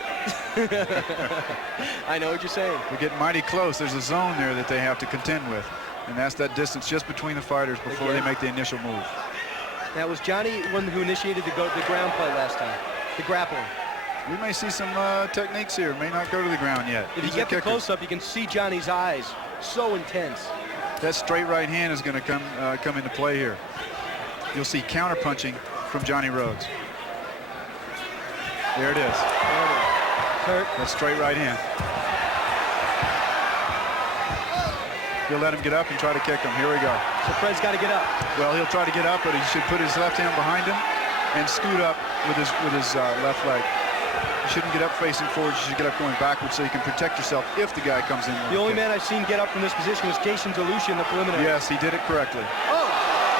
I know what you're saying. They're getting mighty close. There's a zone there that they have to contend with, and that's that distance just between the fighters before they make the initial move. That was Johnny, one who initiated the ground play last time, the grappling. We may see some techniques here. May not go to the ground yet. If you get the close-up, you can see Johnny's eyes. So intense. That straight right hand is going to come into play here. You'll see counter-punching from Johnny Rhodes. There it is. Hurt. That straight right hand. He'll let him get up and try to kick him. Here we go. So Fred's got to get up. Well, he'll try to get up, but he should put his left hand behind him and scoot up with his left leg. You shouldn't get up facing forward. You should get up going backwards so you can protect yourself if the guy comes in. The only man I've seen get up from this position was Jason DeLucia in the preliminary. Yes, he did it correctly. Oh,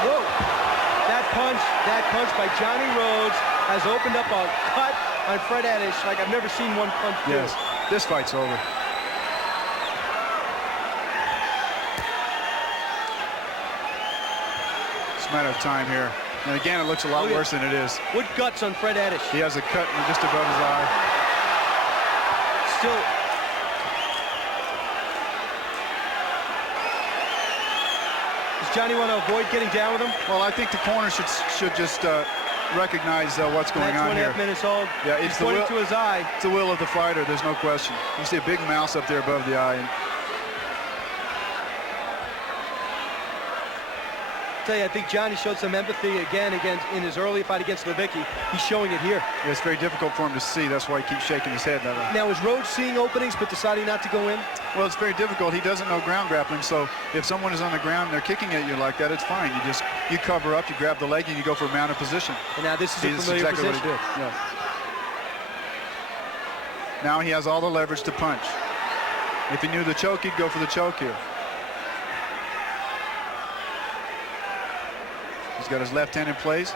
whoa. That punch by Johnny Rhodes has opened up a cut on Fred Edish like I've never seen one punch do. Yes, this fight's over. It's a matter of time here. And again, it looks a lot worse than it is. What guts on Fred Edish? He has a cut just above his eye. Still. Does Johnny want to avoid getting down with him? Well, I think the corner should just recognize what's going on here. 2.5 minutes old. Yeah, it's pointing to his eye. It's the will of the fighter. There's no question. You see a big mouse up there above the eye. And I think Johnny showed some empathy again in his early fight against Levicki. He's showing it here. Yeah, it's very difficult for him to see. That's why he keeps shaking his head that way. Now, is Rhodes seeing openings but deciding not to go in? Well, it's very difficult. He doesn't know ground grappling, so if someone is on the ground and they're kicking at you like that, it's fine. You cover up, you grab the leg, and you go for a mounted position. And now this is a familiar exactly position. What he did. Yeah. Now he has all the leverage to punch. If he knew the choke, he'd go for the choke here. He's got his left hand in place.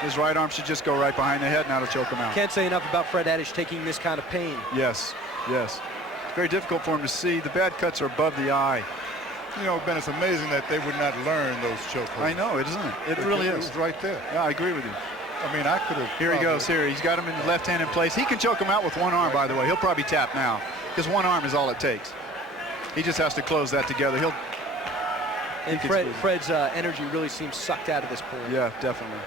His right arm should just go right behind the head, now to choke him out. Can't say enough about Fred Edish taking this kind of pain. Yes, yes. It's very difficult for him to see. The bad cuts are above the eye. You know, Ben, it's amazing that they would not learn those choke holds. I know, isn't it? It really is. It was right there. Yeah, I agree with you. I mean, I could have. Here he goes. Here, he's got him in the left hand in place. He can choke him out with one arm, by the way. He'll probably tap now because one arm is all it takes. He just has to close that together. And Fred's energy really seems sucked out of this point. Yeah, definitely.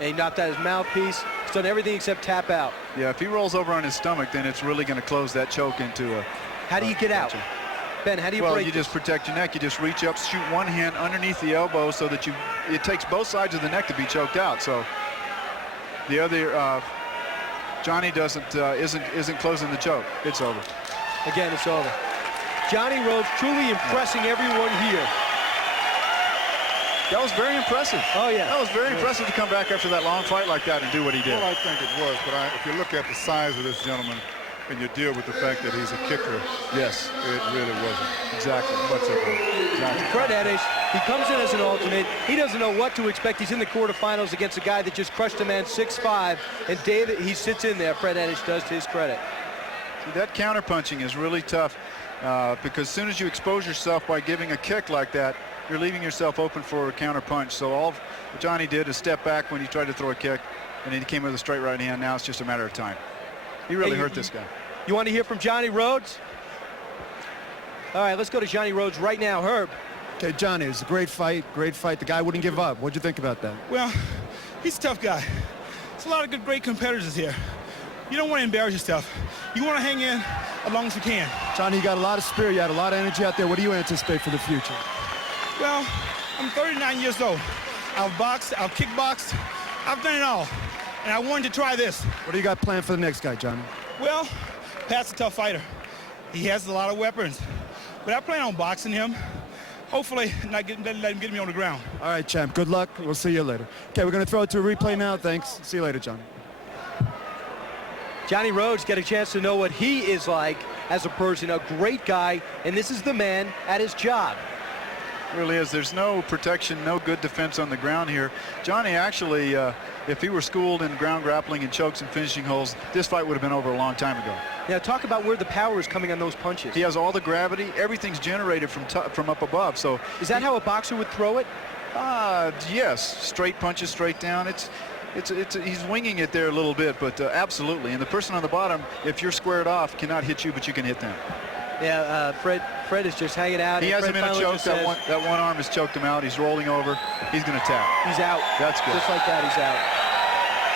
And he knocked out his mouthpiece. He's done everything except tap out. Yeah, if he rolls over on his stomach, then it's really going to close that choke into a... How do you get out? Ben, how do you break Well, you just protect your neck. You just reach up, shoot one hand underneath the elbow so that it takes both sides of the neck to be choked out. So the other, Johnny isn't closing the choke. It's over. Again, it's over. Johnny Rhodes truly impressing everyone here. That was very impressive. Oh, yeah. That was very impressive to come back after that long fight like that and do what he did. Well, I think it was, but if you look at the size of this gentleman and you deal with the fact that he's a kicker, yes, it really wasn't. Exactly. Much of it. Exactly. Fred Eddish, he comes in as an alternate. He doesn't know what to expect. He's in the quarterfinals against a guy that just crushed a man 6'5", and David, he sits in there. Fred Eddish does to his credit. See, that counterpunching is really tough because as soon as you expose yourself by giving a kick like that, you're leaving yourself open for a counter punch. So all Johnny did is step back when he tried to throw a kick, and then he came with a straight right hand. Now it's just a matter of time. He really hurt this guy. You want to hear from Johnny Rhodes? All right, let's go to Johnny Rhodes right now. Herb. Okay, Johnny, it was a great fight, great fight. The guy wouldn't give up. What'd you think about that? Well, he's a tough guy. There's a lot of great competitors here. You don't want to embarrass yourself. You want to hang in as long as you can. Johnny, you got a lot of spirit. You had a lot of energy out there. What do you anticipate for the future? Well, I'm 39 years old. I've boxed, I've kickboxed, I've done it all. And I wanted to try this. What do you got planned for the next guy, Johnny? Well, Pat's a tough fighter. He has a lot of weapons. But I plan on boxing him. Hopefully, let him get me on the ground. All right, champ. Good luck. We'll see you later. Okay, we're going to throw it to a replay now. Thanks. See you later, Johnny. Johnny Rhodes get a chance to know what he is like as a person, a great guy, and this is the man at his job. Really is. There's no protection, no good defense on the ground here. Johnny actually, if he were schooled in ground grappling and chokes and finishing holds, this fight would have been over a long time ago. Now talk about where the power is coming on those punches. He has all the gravity. Everything's generated from up above. So is that how a boxer would throw it? Yes. Straight punches, straight down. He's winging it there a little bit, but absolutely. And the person on the bottom, if you're squared off, cannot hit you, but you can hit them. Yeah, Fred is just hanging out. He has him in a choke. That one arm has choked him out. He's rolling over. He's going to tap. He's out. That's good. Just like that, he's out.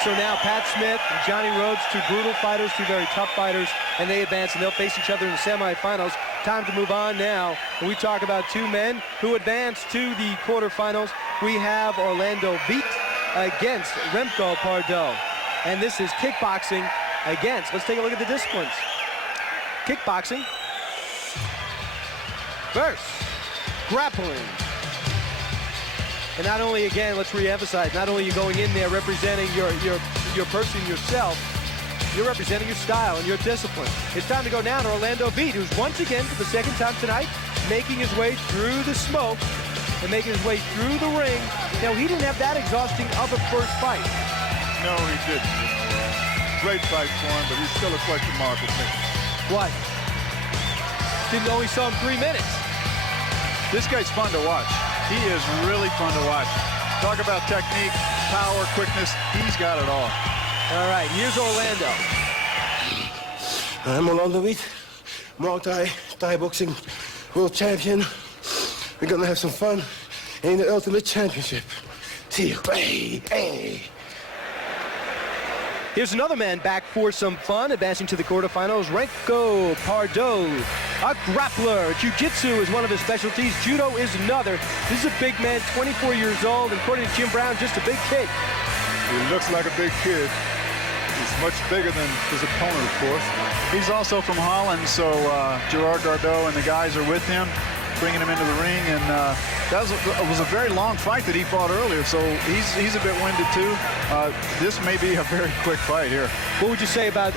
So now Pat Smith and Johnny Rhodes, two brutal fighters, two very tough fighters, and they advance, and they'll face each other in the semifinals. Time to move on now. And we talk about two men who advance to the quarterfinals. We have Orlando Veit against Remco Pardo. And this is kickboxing against, let's take a look at the disciplines. Kickboxing versus grappling. And not only, again, let's re-emphasize, not only are you going in there representing your person, yourself, you're representing your style and your discipline. It's time to go now to Orlando Veit, who's once again, for the second time tonight, making his way through the smoke and making his way through the ring. Now, he didn't have that exhausting of a first fight. No, he didn't. Great fight for him, but he's still a question mark with me. What? Didn't know he saw him 3 minutes. This guy's fun to watch. He is really fun to watch. Talk about technique, power, quickness. He's got it all. All right, here's Orlando. I'm Orlando Veit, Muay Thai boxing world champion. We're gonna have some fun in the Ultimate Championship. See you. Hey. Here's another man back for some fun, advancing to the quarterfinals, Remco Pardo, a grappler. Jiu-jitsu is one of his specialties. Judo is another. This is a big man, 24 years old, and according to Jim Brown, just a big kid. He looks like a big kid. He's much bigger than his opponent, of course. He's also from Holland, so Gerard Gardeau and the guys are with him, bringing him into the ring, and that was a very long fight that he fought earlier, so he's a bit winded too. This may be a very quick fight here. What would you say about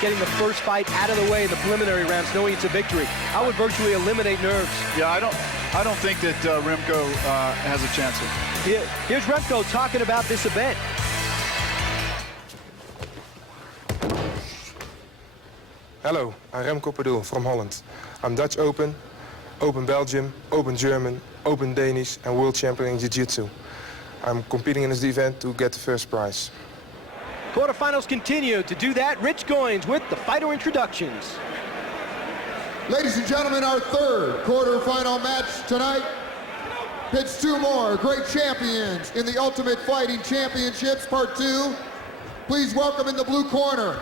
getting the first fight out of the way in the preliminary rounds, knowing it's a victory? I would virtually eliminate nerves. Yeah, I don't think that Remco has a chance here. Here's Remco talking about this event. Hello, I'm Remco Pardo from Holland. I'm Dutch Open, Open Belgium, Open German, Open Danish, and World Champion in Jiu-Jitsu. I'm competing in this event to get the first prize. Quarterfinals continue. To do that, Rich Goins with the fighter introductions. Ladies and gentlemen, our third quarterfinal match tonight pits two more great champions in the Ultimate Fighting Championships Part 2. Please welcome in the blue corner.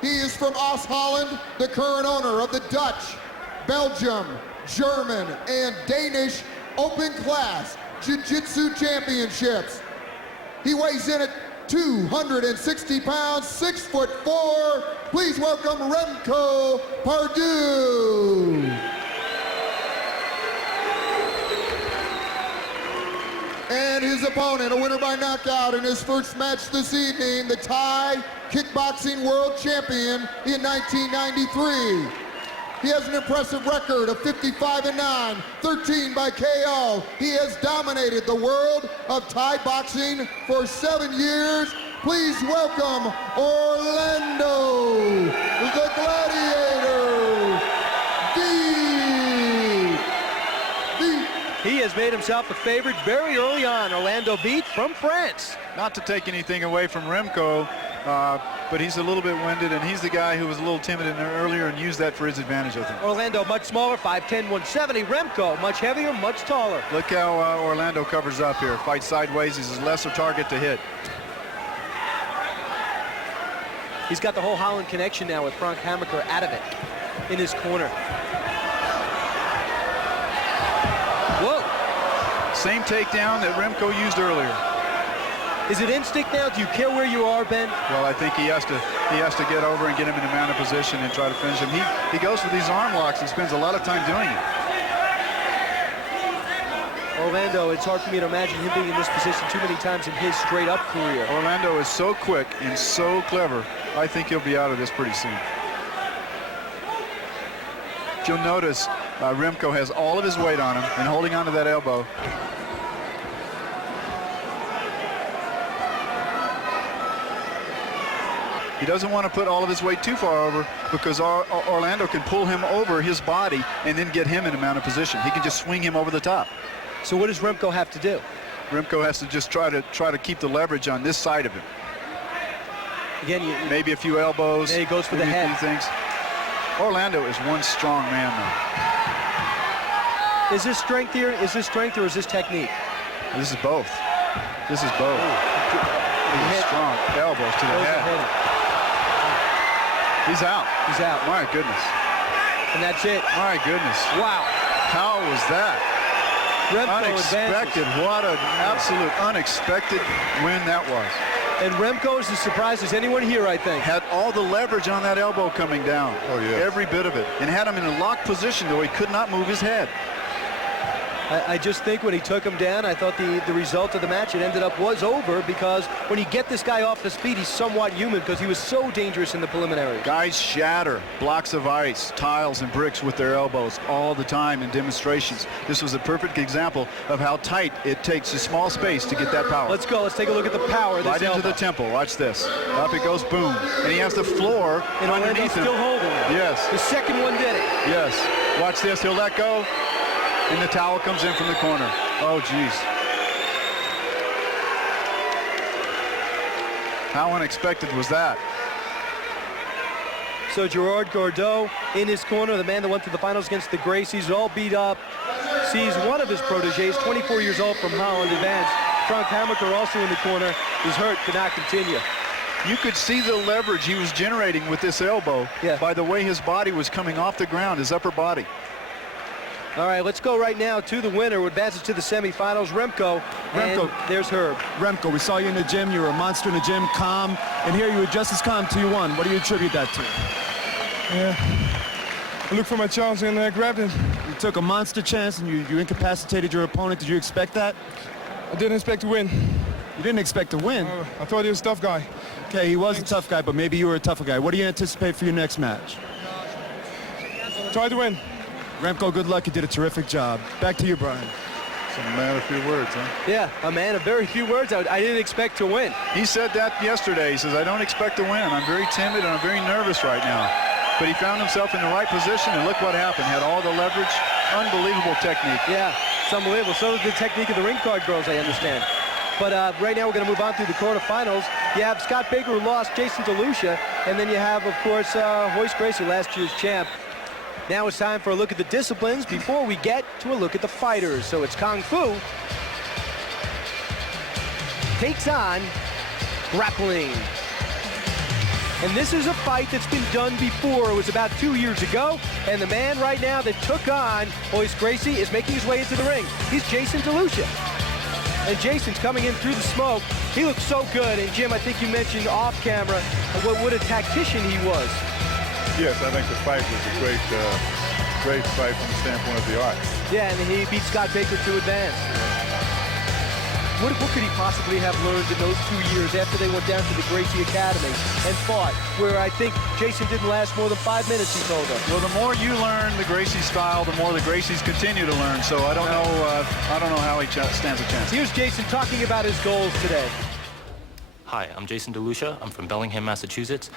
He is from Holland, the current owner of the Dutch, Belgium, German, and Danish open class Jiu-Jitsu Championships. He weighs in at 260 pounds, 6'4". Please welcome Remco Pardue. And his opponent, a winner by knockout in his first match this evening, the Thai kickboxing world champion in 1993. He has an impressive record of 55-9, 13 by KO. He has dominated the world of Thai boxing for 7 years. Please welcome Orlando, the Gladiator, He has made himself a favorite very early on. Orlando Beat from France. Not to take anything away from Remco, but he's a little bit winded, and he's the guy who was a little timid in there earlier and used that for his advantage, I think. Orlando much smaller, 5'10", 170. Remco much heavier, much taller. Look how Orlando covers up here. Fights sideways. He's a lesser target to hit. He's got the whole Holland connection now with Frank Hammaker out of it in his corner. Whoa. Same takedown that Remco used earlier. Is it instinct now? Do you care where you are, Ben? Well, I think he has to get over and get him in a mounted position and try to finish him. He goes for these arm locks and spends a lot of time doing it. Orlando, it's hard for me to imagine him being in this position too many times in his straight-up career. Orlando is so quick and so clever. I think he'll be out of this pretty soon. If you'll notice, Remco has all of his weight on him and holding onto that elbow. He doesn't want to put all of his weight too far over because Orlando can pull him over his body and then get him in a mounted position. He can just swing him over the top. So what does Remco have to do? Remco has to just try to keep the leverage on this side of him. Again, maybe a few elbows. Yeah, he goes for the head. A few things. Orlando is one strong man, though. Is this strength here? Is this strength or is this technique? This is both. This is both. Strong elbows to the head. He's out. He's out. My goodness. And that's it. My goodness. Wow. How was that? Remco unexpected. Advances. What an absolute unexpected win that was. And Remco is as surprised as anyone here, I think. Had all the leverage on that elbow coming down. Oh, yeah. Every bit of it. And had him in a locked position, though he could not move his head. I just think when he took him down, I thought the result of the match, it ended up was over because when you get this guy off his feet, he's somewhat human because he was so dangerous in the preliminary. Guys shatter blocks of ice, tiles, and bricks with their elbows all the time in demonstrations. This was a perfect example of how tight it takes a small space to get that power. Let's go. Let's take a look at the power of this right into elbow. the temple. Watch this. Up it goes, boom. And he has the floor and underneath him. Still holding it. Yes. The second one did it. Yes. Watch this. He'll let go. And the towel comes in from the corner. Oh, geez. How unexpected was that? So Gerard Gordeau in his corner, the man that went to the finals against the Gracies, all beat up. Sees one of his proteges, 24 years old from Holland, advance. Frank Hammaker also in the corner, is hurt, cannot continue. You could see the leverage he was generating with this elbow by the way his body was coming off the ground, his upper body. All right, let's go right now to the winner who advances to the semifinals, Remco. And there's Herb. Remco, we saw you in the gym. You were a monster in the gym, calm. And here you were just as calm till you won. What do you attribute that to? Yeah, I looked for my chance and grabbed him. You took a monster chance and you incapacitated your opponent. Did you expect that? I didn't expect to win. You didn't expect to win? I thought he was a tough guy. Okay, he was a tough guy, but maybe you were a tougher guy. What do you anticipate for your next match? Try to win. Remco, good luck. You did a terrific job. Back to you, Brian. So a man of few words, huh? Yeah, a man of very few words. I didn't expect to win. He said that yesterday. He says, I don't expect to win. I'm very timid and I'm very nervous right now. But he found himself in the right position, and look what happened. Had all the leverage. Unbelievable technique. Yeah, it's unbelievable. So is the technique of the ring card girls, I understand. But right now we're going to move on through the quarterfinals. You have Scott Baker, who lost, Jason DeLucia, and then you have, of course, Royce Gracie, last year's champ. Now it's time for a look at the disciplines before we get to a look at the fighters. So it's Kung Fu takes on grappling. And this is a fight that's been done before. It was about 2 years ago. And the man right now that took on Royce Gracie is making his way into the ring. He's Jason DeLucia. And Jason's coming in through the smoke. He looks so good. And Jim, I think you mentioned off camera what a tactician he was. Yes, I think the fight was a great fight from the standpoint of the arts. Yeah, and he beat Scott Baker to advance. What could he possibly have learned in those 2 years after they went down to the Gracie Academy and fought, where I think Jason didn't last more than 5 minutes, he told us? Well, the more you learn the Gracie style, the more the Gracies continue to learn. So I don't know how he stands a chance. Here's Jason talking about his goals today. Hi, I'm Jason DeLucia. I'm from Bellingham, Massachusetts.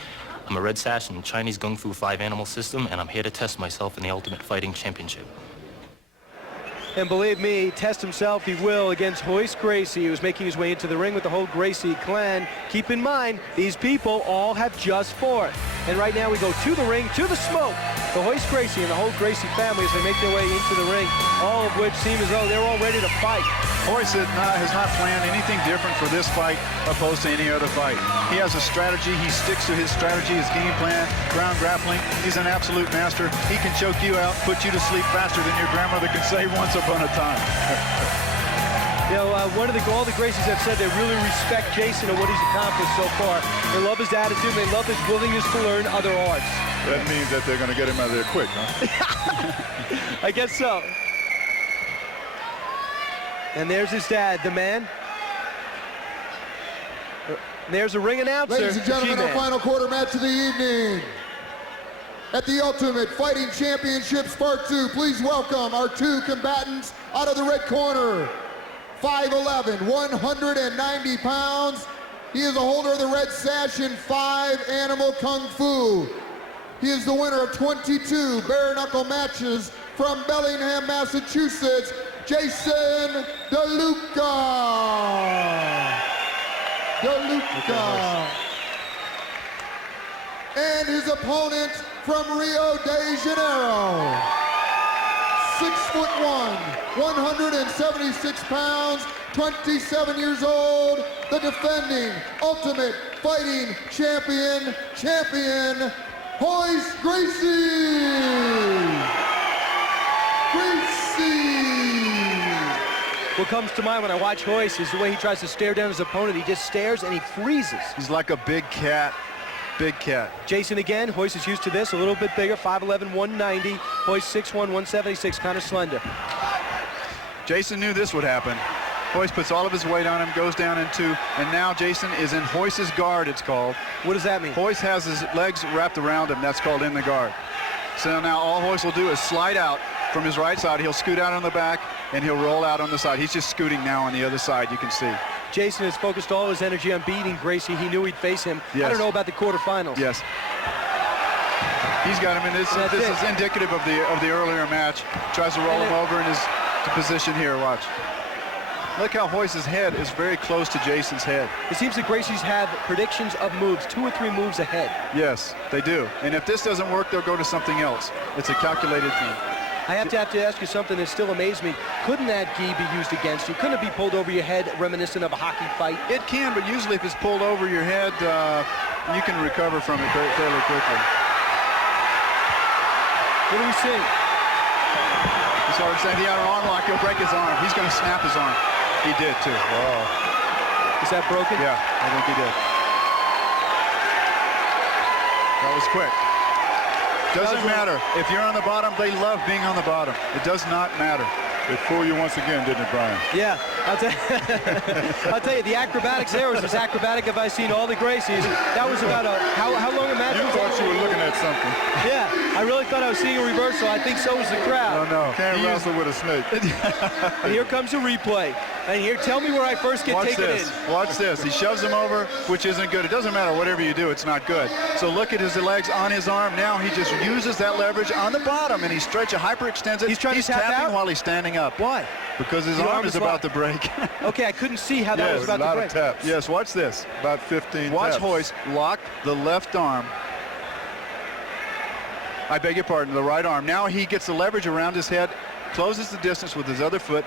I'm a red sash in the Chinese Kung Fu 5-animal system, and I'm here to test myself in the Ultimate Fighting Championship. And believe me, test himself he will against Royce Gracie, who's making his way into the ring with the whole Gracie clan. Keep in mind, these people all have just fought. And right now we go to the ring, to the smoke, for Royce Gracie and the whole Gracie family as they make their way into the ring, all of which seem as though they're all ready to fight. Royce has not planned anything different for this fight opposed to any other fight. He has a strategy. He sticks to his strategy, his game plan, ground grappling. He's an absolute master. He can choke you out, put you to sleep faster than your grandmother can say once upon a time. You know, all the Gracies have said they really respect Jason and what he's accomplished so far. They love his attitude. They love his willingness to learn other arts. That means that they're going to get him out of there quick, huh? I guess so. And there's his dad, the man. There's a ring announcer. Ladies and gentlemen, our final quarter match of the evening. At the Ultimate Fighting Championships Part 2, please welcome our two combatants out of the red corner. 5'11", 190 pounds. He is a holder of the red sash in 5-animal Kung Fu. He is the winner of 22 bare-knuckle matches from Bellingham, Massachusetts, Jason DeLucia. And his opponent from Rio de Janeiro, 6'1", 176 pounds, 27 years old, the defending Ultimate Fighting Champion, Royce Gracie. What comes to mind when I watch Royce is the way he tries to stare down his opponent. He just stares and he freezes. He's like a big cat. Big cat. Jason again. Royce is used to this, a little bit bigger, 5'11", 190. Royce 6'1", 176, kind of slender. Jason knew this would happen. Royce puts all of his weight on him, goes down into, and now Jason is in Royce's guard, it's called. What does that mean? Royce has his legs wrapped around him. That's called in the guard. So now all Royce will do is slide out from his right side. He'll scoot out on the back, and he'll roll out on the side. He's just scooting now on the other side, you can see. Jason has focused all his energy on beating Gracie. He knew he'd face him. Yes. I don't know about the quarterfinals. Yes. He's got him in this. This is indicative of the earlier match. Tries to roll him over in his position here. Watch. Look how Royce's head is very close to Jason's head. It seems that Gracie's have predictions of moves, 2 or 3 moves ahead. Yes, they do. And if this doesn't work, they'll go to something else. It's a calculated thing. I have to ask you something that still amazed me. Couldn't that gi be used against you? Couldn't it be pulled over your head, reminiscent of a hockey fight? It can, but usually if it's pulled over your head, you can recover from it fairly quickly. What do we see? He's already saying he had an arm lock. He'll break his arm. He's going to snap his arm. He did, too. Is that broken? Yeah, I think he did. That was quick. Doesn't matter. If you're on the bottom, they love being on the bottom. It does not matter. It fooled you once again, didn't it, Brian? Yeah, I'll tell you, the acrobatics there was as acrobatic as I've seen all the Gracies. That was about how long a match was that? You thought you were looking at something. Yeah, I really thought I was seeing a reversal. I think so was the crowd. No. Can't wrestle with a snake. And here comes a replay. And here, tell me where I first get taken in. Watch this. He shoves him over, which isn't good. It doesn't matter. Whatever you do, it's not good. So look at his legs on his arm. Now he just uses that leverage on the bottom, and he stretches, hyperextends it. He's trying to tap tapping out? while he's standing up. Why? Because his arm is about to break. Okay, I couldn't see how that was about to break. A lot of taps. Yes, watch this. About 15 Watch taps. Hoist lock the left arm. I beg your pardon, the right arm. Now he gets the leverage around his head, closes the distance with his other foot,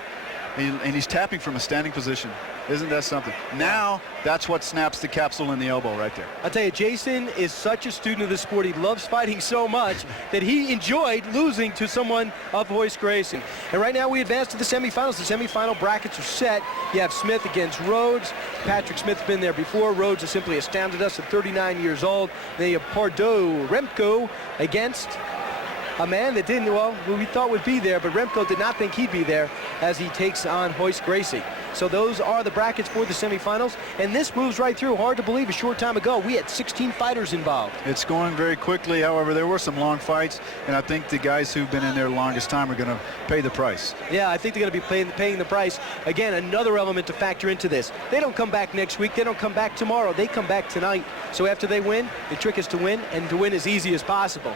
and he's tapping from a standing position. Isn't that something? Now, that's what snaps the capsule in the elbow right there. I'll tell you, Jason is such a student of the sport. He loves fighting so much that he enjoyed losing to someone of Hoist Gracie. And right now we advance to the semifinals. The semifinal brackets are set. You have Smith against Rhodes. Patrick Smith's been there before. Rhodes has simply astounded us at 39 years old. Then you have Pardo Remco against a man that didn't, well, who we thought would be there, but Remco did not think he'd be there as he takes on Hoist Gracie. So those are the brackets for the semifinals, and this moves right through. Hard to believe a short time ago we had 16 fighters involved. It's going very quickly. However, there were some long fights, and I think the guys who've been in there the longest time are going to pay the price. Yeah, I think they're going to be paying the price. Again, another element to factor into this. They don't come back next week. They don't come back tomorrow. They come back tonight. So after they win, the trick is to win, and to win as easy as possible.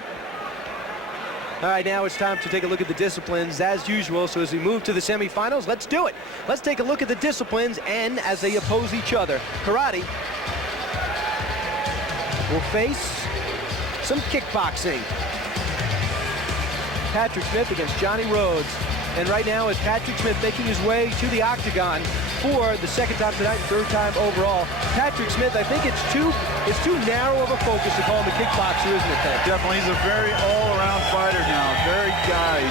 All right, now it's time to take a look at the disciplines as usual. So as we move to the semifinals, let's do it. Let's take a look at the disciplines and as they oppose each other. Karate will face some kickboxing. Patrick Smith against Johnny Rhodes. And right now it's Patrick Smith making his way to the octagon for the second time tonight and third time overall. Patrick Smith, I think it's too narrow of a focus to call him a kickboxer, isn't it, Ted? Definitely. He's a very all-around fighter now. Very guy.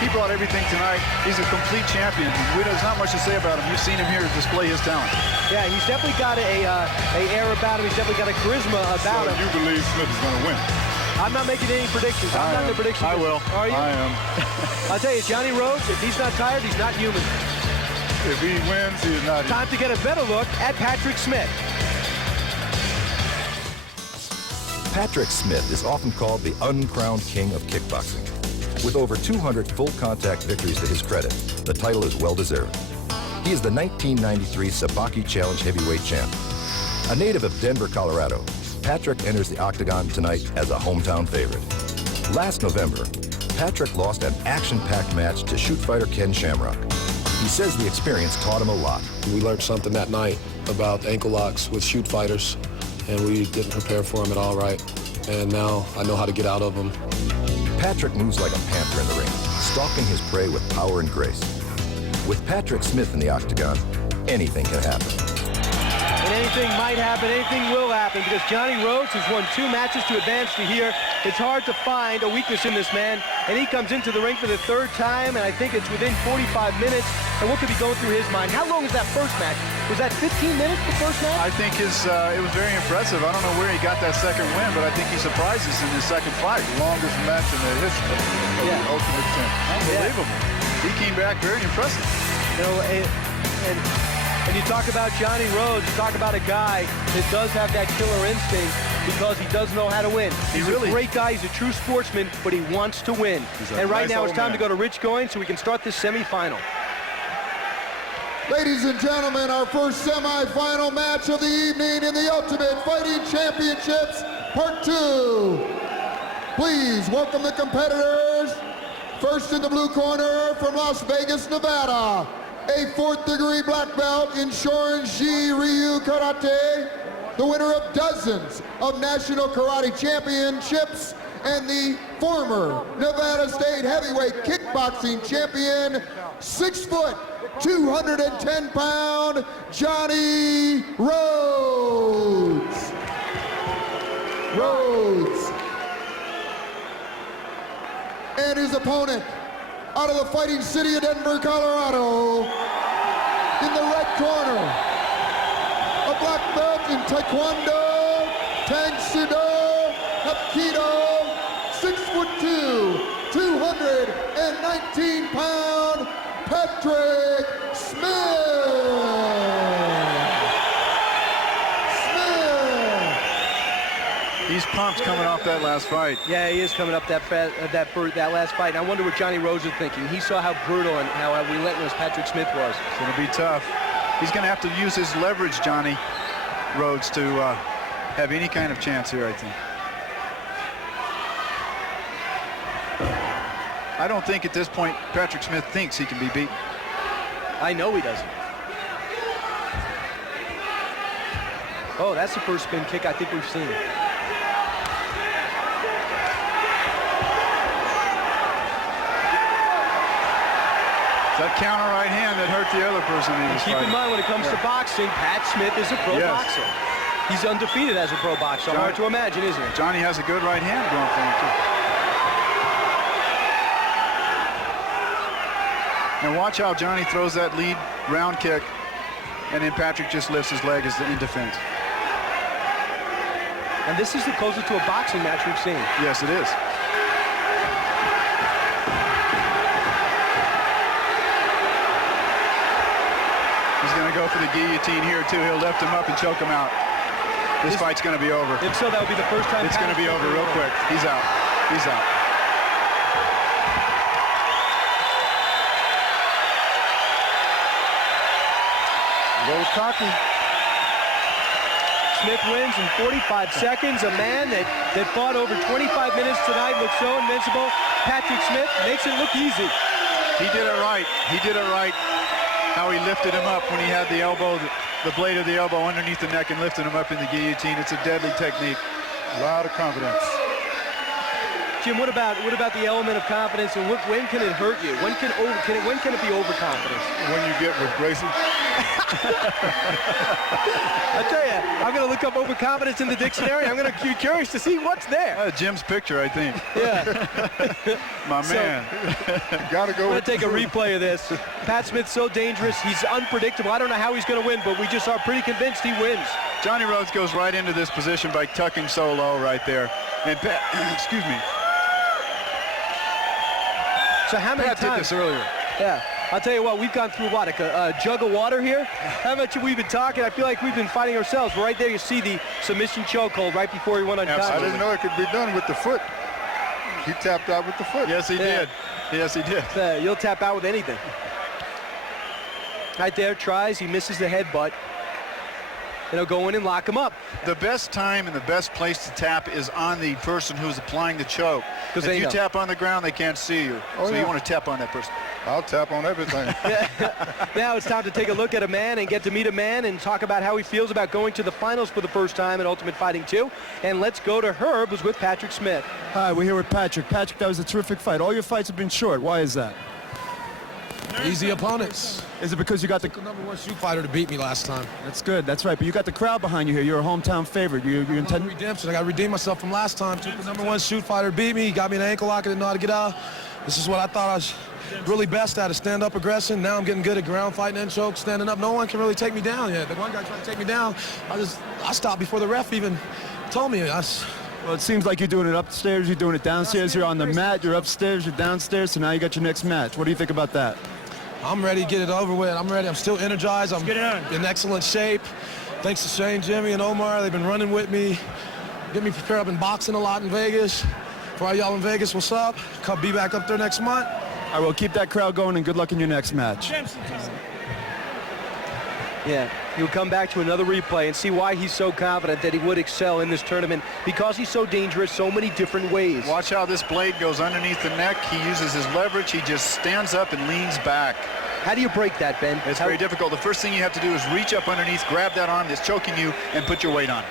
He brought everything tonight. He's a complete champion. There's not much to say about him. You've seen him here display his talent. Yeah, he's definitely got a air about him. He's definitely got a charisma about him. So you believe Smith is going to win? I'm not making any predictions. I'm not in the prediction. I will. Are you? I am. I'll tell you, Johnny Rhodes, if he's not tired, he's not human. If he wins, he is not human. Time to get a better look at Patrick Smith. Patrick Smith is often called the uncrowned king of kickboxing. With over 200 full-contact victories to his credit, the title is well-deserved. He is the 1993 Sabaki Challenge heavyweight champ. A native of Denver, Colorado, Patrick enters the octagon tonight as a hometown favorite. Last November, Patrick lost an action-packed match to shoot fighter Ken Shamrock. He says the experience taught him a lot. We learned something that night about ankle locks with shoot fighters, and we didn't prepare for them at all right. And now I know how to get out of them. Patrick moves like a panther in the ring, stalking his prey with power and grace. With Patrick Smith in the octagon, anything can happen. And anything might happen, anything will happen, because Johnny Rhodes has won 2 matches to advance to here. It's hard to find a weakness in this man, and he comes into the ring for the 3rd time, and I think it's within 45 minutes. And what could be going through his mind? How long was that first match? Was that 15 minutes, the first match? I think it was very impressive. I don't know where he got that second win, but I think he surprised us in his second fight. Longest match in the history of the Ultimate Champion. Unbelievable. Yeah. He came back very impressive. You know, and you talk about Johnny Rhodes, you talk about a guy that does have that killer instinct because he does know how to win. He's a great guy, he's a true sportsman, but he wants to win. And right now it's time to go to Rich Goins so we can start this semifinal. Ladies and gentlemen, our first semifinal match of the evening in the Ultimate Fighting Championships, Part 2. Please welcome the competitors. First in the blue corner from Las Vegas, Nevada, a 4th-degree black belt in Shorin-ji Ryu Karate, the winner of dozens of national karate championships, and the former Nevada State heavyweight kickboxing champion, 6 foot, 210-pound Johnny Rhodes. And his opponent, out of the fighting city of Denver, Colorado, in the red corner, a black belt in Taekwondo, Tang Sudo, Hapkido, 6'2", 219-pound Patrick Smith. He's pumped coming off that last fight. Yeah, he is coming up that last fight. And I wonder what Johnny Rose is thinking. He saw how brutal and how relentless Patrick Smith was. It's going to be tough. He's going to have to use his leverage, Johnny Rhodes, to have any kind of chance here, I think. I don't think at this point Patrick Smith thinks he can be beaten. I know he doesn't. Oh, that's the first spin kick I think we've seen. That counter right hand that hurt the other person. Keep in mind, when it comes to boxing, Pat Smith is a pro boxer. He's undefeated as a pro boxer. Hard to imagine, isn't it? Johnny has a good right hand going for him, too. And watch how Johnny throws that lead round kick, and then Patrick just lifts his leg in defense. And this is the closest to a boxing match we've seen. Yes, it is. He's going to go for the guillotine here, too. He'll lift him up and choke him out. This fight's going to be over. If so, that would be the first time. It's going to be over real quick. He's out. He's out. A little cocky. Smith wins in 45 seconds. A man that fought over 25 minutes tonight looks so invincible. Patrick Smith makes it look easy. He did it right. He did it right. How he lifted him up when he had the elbow, the blade of the elbow underneath the neck and lifted him up in the guillotine. It's a deadly technique. A lot of confidence. Jim, what about the element of confidence, and when can it hurt you? When can it be overconfidence? When you get with Gracie. I tell you, I'm going to look up overconfidence in the dictionary. I'm going to be curious to see what's there. Jim's picture, I think. Yeah. My man. Gotta go. I'm going to take a replay of this. Pat Smith's so dangerous. He's unpredictable. I don't know how he's going to win, but we just are pretty convinced he wins. Johnny Rhodes goes right into this position by tucking so low right there. And Pat, excuse me. So how many Pat times? did this earlier. Yeah. I'll tell you what, we've gone through what, a jug of water here? How much have we been talking? I feel like we've been fighting ourselves. Right there, you see the submission chokehold right before he went on. I didn't know it could be done with the foot. He tapped out with the foot. Yes, he did. Yes, he did. You'll tap out with anything. Right there, tries. He misses the headbutt. And he'll go in and lock him up. The best time and the best place to tap is on the person who's applying the choke. Because if you tap on the ground, they can't see you. So you want to tap on that person. I'll tap on everything. Now it's time to take a look at a man and get to meet a man and talk about how he feels about going to the finals for the first time at Ultimate Fighting 2. And let's go to Herb, who's with Patrick Smith. Hi, we're here with Patrick. Patrick, that was a terrific fight. All your fights have been short. Why is that? Easy opponents. Is it because you got the number one shoot fighter to beat me last time? That's good. That's right. But you got the crowd behind you here. You're a hometown favorite. You intend redemption. I got to redeem myself from last time. Took the number one shoot fighter to beat me. He got me an ankle lock. I didn't know how to get out. This is what I thought I was really best at, is stand-up aggression. Now I'm getting good at ground fighting and choke, standing up. No one can really take me down yet. The one guy tried to take me down. I stopped before the ref even told me. Well, it seems like you're doing it upstairs. You're doing it downstairs. You're on the mat. You're upstairs. You're downstairs. So now you got your next match. What do you think about that? I'm ready to get it over with. I'm ready. I'm still energized. I'm in excellent shape. Thanks to Shane, Jimmy, and Omar. They've been running with me, getting me prepared. I've been boxing a lot in Vegas. For all y'all in Vegas, what's up? Come be back up there next month. I will keep that crowd going, and good luck in your next match. Yeah, he'll come back to another replay and see why he's so confident that he would excel in this tournament, because he's so dangerous so many different ways. Watch how this blade goes underneath the neck. He uses his leverage. He just stands up and leans back. How do you break that, Ben? It's very difficult. The first thing you have to do is reach up underneath, grab that arm that's choking you, and put your weight on.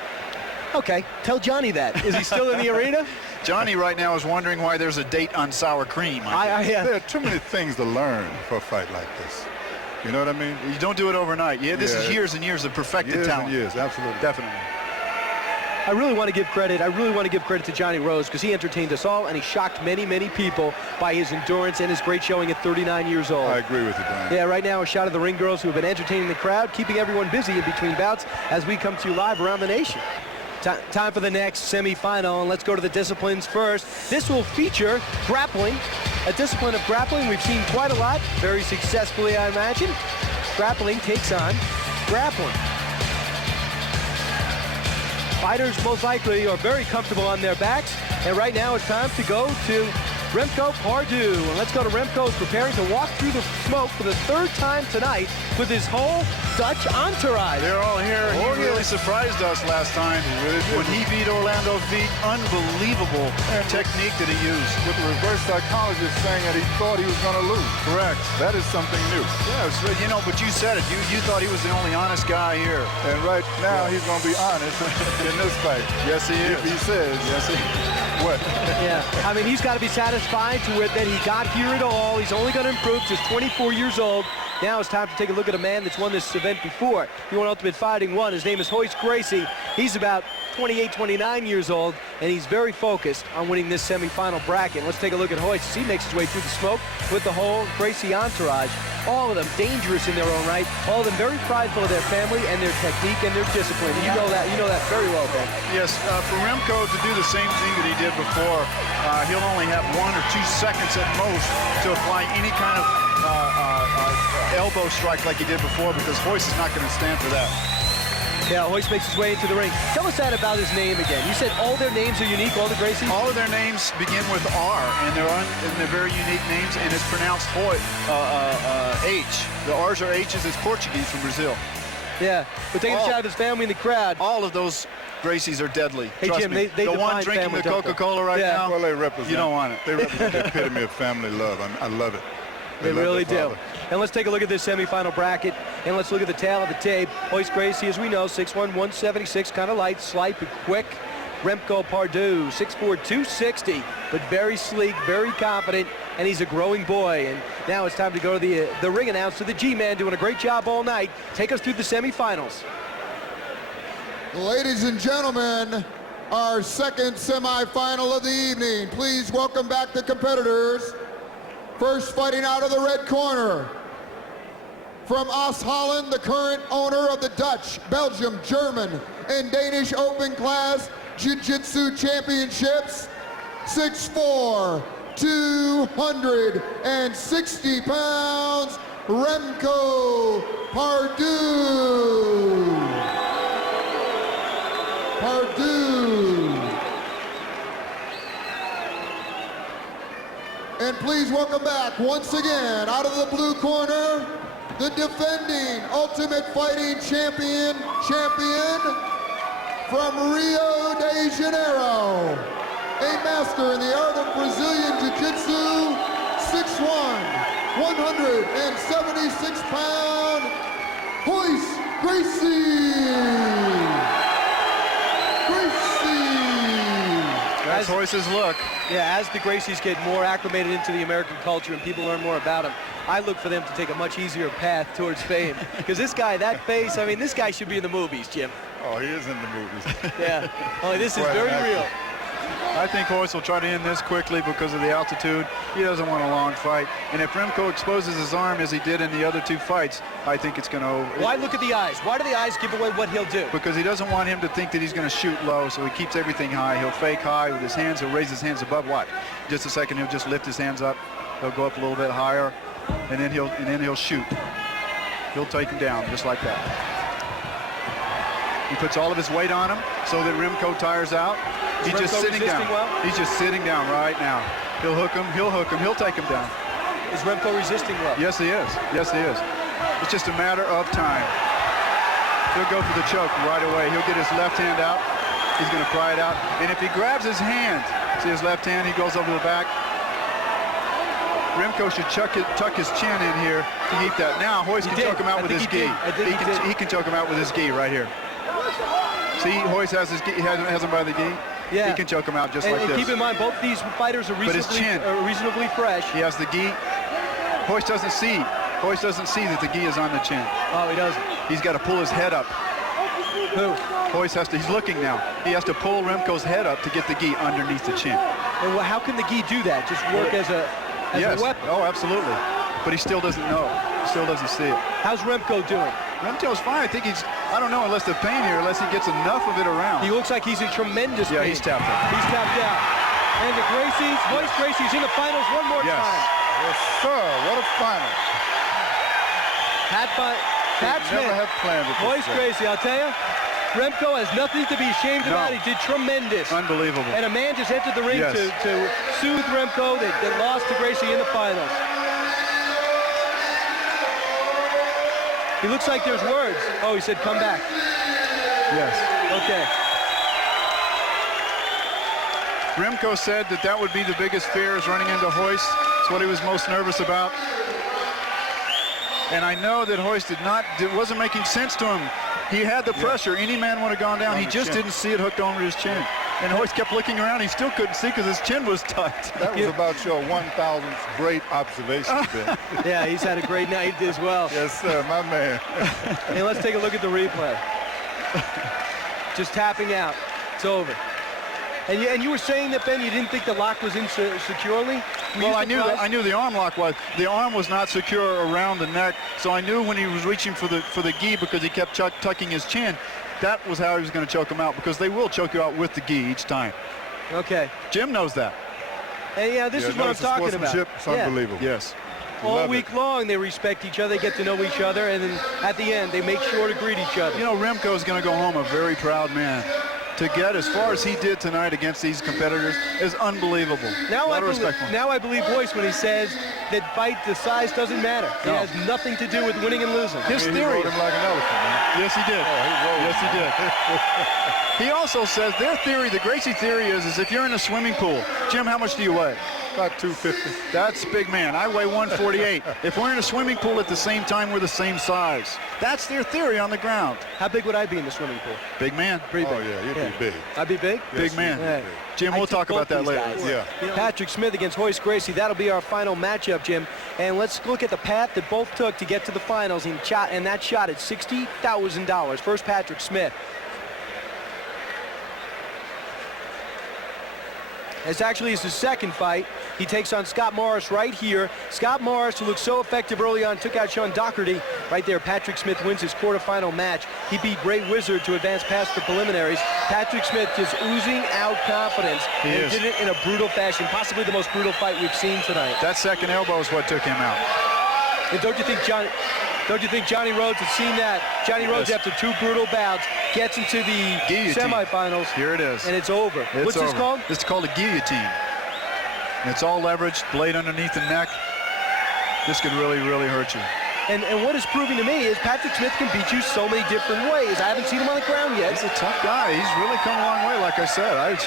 Okay, tell Johnny that. Is he still in the arena? Johnny right now is wondering why there's a date on sour cream. There are too many things to learn for a fight like this. You know what I mean? You don't do it overnight. Yeah, this is years and years of perfected talent. Years, absolutely. Definitely. I really want to give credit. I really want to give credit to Johnny Rose, because he entertained us all and he shocked many, many people by his endurance and his great showing at 39 years old. I agree with you, Brian. Yeah, right now a shot of the ring girls who have been entertaining the crowd, keeping everyone busy in between bouts as we come to you live around the nation. Time for the next semifinal, and let's go to the disciplines first. This will feature grappling, a discipline of grappling we've seen quite a lot, very successfully, I imagine. Grappling takes on grappling. Fighters most likely are very comfortable on their backs. And right now it's time to go to Remco Pardue. And let's go to Remco's preparing to walk through the smoke for the third time tonight with his whole Dutch entourage. They're all here. He really surprised us last time when he beat Orlando Feet. Unbelievable technique that he used. With the reverse psychologist saying that he thought he was going to lose. Correct. That is something new. Yeah, you know, but you said it. You thought he was the only honest guy here. And right now he's going to be honest in this fight. Yes, he is. If he says. Yes, he is. What? Yeah, I mean, he's got to be satisfied to that he got here at all. He's only going to improve. Just 24 years old. Now it's time to take a look at a man that's won this event before. He won Ultimate Fighting 1. His name is Royce Gracie. He's about 28, 29 years old, and he's very focused on winning this semifinal bracket. Let's take a look at Royce as he makes his way through the smoke with the whole Gracie entourage. All of them dangerous in their own right. All of them very prideful of their family and their technique and their discipline. You know that very well, Ben. Yes, for Remco to do the same thing that he did before, he'll only have 1 or 2 seconds at most to apply any kind of elbow strike like he did before, because Royce is not going to stand for that. Yeah, Royce makes his way into the ring. Tell us that about his name again. You said all their names are unique, all the Gracies? All of their names begin with R, and they're very unique names, and it's pronounced H. The R's are H's. It's Portuguese from Brazil. Yeah, but taking a shot of his family in the crowd. All of those Gracies are deadly. Hey, Trust Jim, me. they the one define drinking family, the Coca-Cola right now, well, they represent. You don't want it. They represent the epitome of family love. I love it. They really do. And let's take a look at this semifinal bracket, and let's look at the tail of the tape. Royce Gracie, as we know, 6'1", 176, kind of light, slight, but quick. Remco Pardue, 6'4", 260, but very sleek, very confident, and he's a growing boy. And now it's time to go to the ring announcer, the G-Man, doing a great job all night. Take us through the semifinals. Ladies and gentlemen, our second semifinal of the evening. Please welcome back the competitors. First, fighting out of the red corner, from Oost Holland, the current owner of the Dutch, Belgium, German, and Danish open class Jiu-Jitsu championships, 6'4", 260 pounds, Remco Pardue. And please welcome back, once again, out of the blue corner, the defending Ultimate Fighting champion from Rio de Janeiro, a master in the art of Brazilian Jiu-Jitsu, 6'1", 176-pound, Royce Gracie. That's Royce's look. Yeah, as the Gracies get more acclimated into the American culture and people learn more about him, I look for them to take a much easier path towards fame. Because this guy, that face, I mean, this guy should be in the movies, Jim. Oh, he is in the movies. Yeah. Oh, this is very real. I think Royce will try to end this quickly because of the altitude. He doesn't want a long fight. And if Remco exposes his arm as he did in the other 2 fights, I think it's going to... Why look at the eyes? Why do the eyes give away what he'll do? Because he doesn't want him to think that he's going to shoot low, so he keeps everything high. He'll fake high with his hands. He'll raise his hands above. Watch. Just a second, he'll just lift his hands up. He'll go up a little bit higher, and then he'll shoot. He'll take him down just like that. He puts all of his weight on him so that Remco tires out. He's just sitting down. Well? He's just sitting down right now. He'll hook him, he'll take him down. Is Remco resisting well? Yes, he is. Yes, he is. It's just a matter of time. He'll go for the choke right away. He'll get his left hand out. He's going to pry it out. And if he grabs his hand, see his left hand, he goes over the back. Remco should tuck his chin in here to keep that. Now, Royce can choke him out with his gi. He can choke him out with his gi right here. See, Royce has his gi, he has him by the gi. Yeah. He can choke him out just like this. And keep in mind, both these fighters are reasonably fresh. He has the gi. Royce doesn't see that the gi is on the chin. Oh, he doesn't. He's got to pull his head up. Who? Royce he's looking now. He has to pull Remco's head up to get the gi underneath the chin. And how can the gi do that? Just work as a weapon? Oh, absolutely. But he still doesn't know. He still doesn't see it. How's Remco doing? Remco's fine. I think I don't know unless the pain here, unless he gets enough of it around. He looks like he's in tremendous pain. Yeah, he's tapped out. He's tapped out. And the Gracies, Royce Gracie's in the finals one more time. Yes, sir. What a final. Pat Smith, never have planned it this Royce way. Gracie, I'll tell you, Remco has nothing to be ashamed about. He did tremendous. Unbelievable. And a man just entered the ring to soothe Remco that lost to Gracie in the finals. He looks like there's words. Oh, he said, come back. Yes. Okay. Remco said that would be the biggest fear, is running into Hoist. It's what he was most nervous about. And I know that Hoist wasn't making sense to him. He had the pressure. Any man would have gone down. He just didn't see it hooked over his chin. And Hoist kept looking around. He still couldn't see because his chin was tight. That was about your 1,000th great observation, Ben. Yeah, he's had a great night as well. Yes, sir, my man. Hey, let's take a look at the replay. Just tapping out. It's over. And you were saying that, Ben, you didn't think the lock was in securely? Well, I knew the arm lock was. The arm was not secure around the neck, so I knew when he was reaching for the gi, because he kept tucking his chin, that was how he was going to choke him out, because they will choke you out with the gi each time. Okay. Jim knows that. And yeah, this is what I'm talking about. It's unbelievable. Yes. All week long, they respect each other, they get to know each other, and then at the end, they make sure to greet each other. You know, Remco is going to go home a very proud man. To get as far as he did tonight against these competitors is unbelievable. Now I believe Hoist when he says that fight, the size doesn't matter. It has nothing to do with winning and losing. His theory. He rode him like an elephant, man. Yes, he did. Yes, he did. He also says their theory, the Gracie theory is if you're in a swimming pool, Jim, how much do you weigh? About 250. That's big man. I weigh 148. If we're in a swimming pool at the same time, we're the same size. That's their theory on the ground. How big would I be in the swimming pool? Big man. Pretty big. Oh, yeah, you'd be big. I'd be big? Big man. Yeah. Jim, we'll talk about that later. Yeah. Patrick Smith against Hoist Gracie. That'll be our final matchup, Jim. And let's look at the path that both took to get to the finals. And that shot at $60,000. First, Patrick Smith. It's actually his second fight. He takes on Scott Morris right here. Scott Morris, who looked so effective early on, took out Sean Doherty. Right there, Patrick Smith wins his quarterfinal match. He beat Ray Wizard to advance past the preliminaries. Patrick Smith just oozing out confidence. And did it in a brutal fashion, possibly the most brutal fight we've seen tonight. That second elbow is what took him out. And don't you think Johnny Rhodes has seen that? Johnny Rhodes, after two brutal bouts, gets into the semifinals. Here it is. And it's over. What's this called? It's called a guillotine. And it's all leveraged, blade underneath the neck. This could really, really hurt you. And what is proving to me is Patrick Smith can beat you so many different ways. I haven't seen him on the ground yet. He's a tough guy. He's really come a long way, like I said.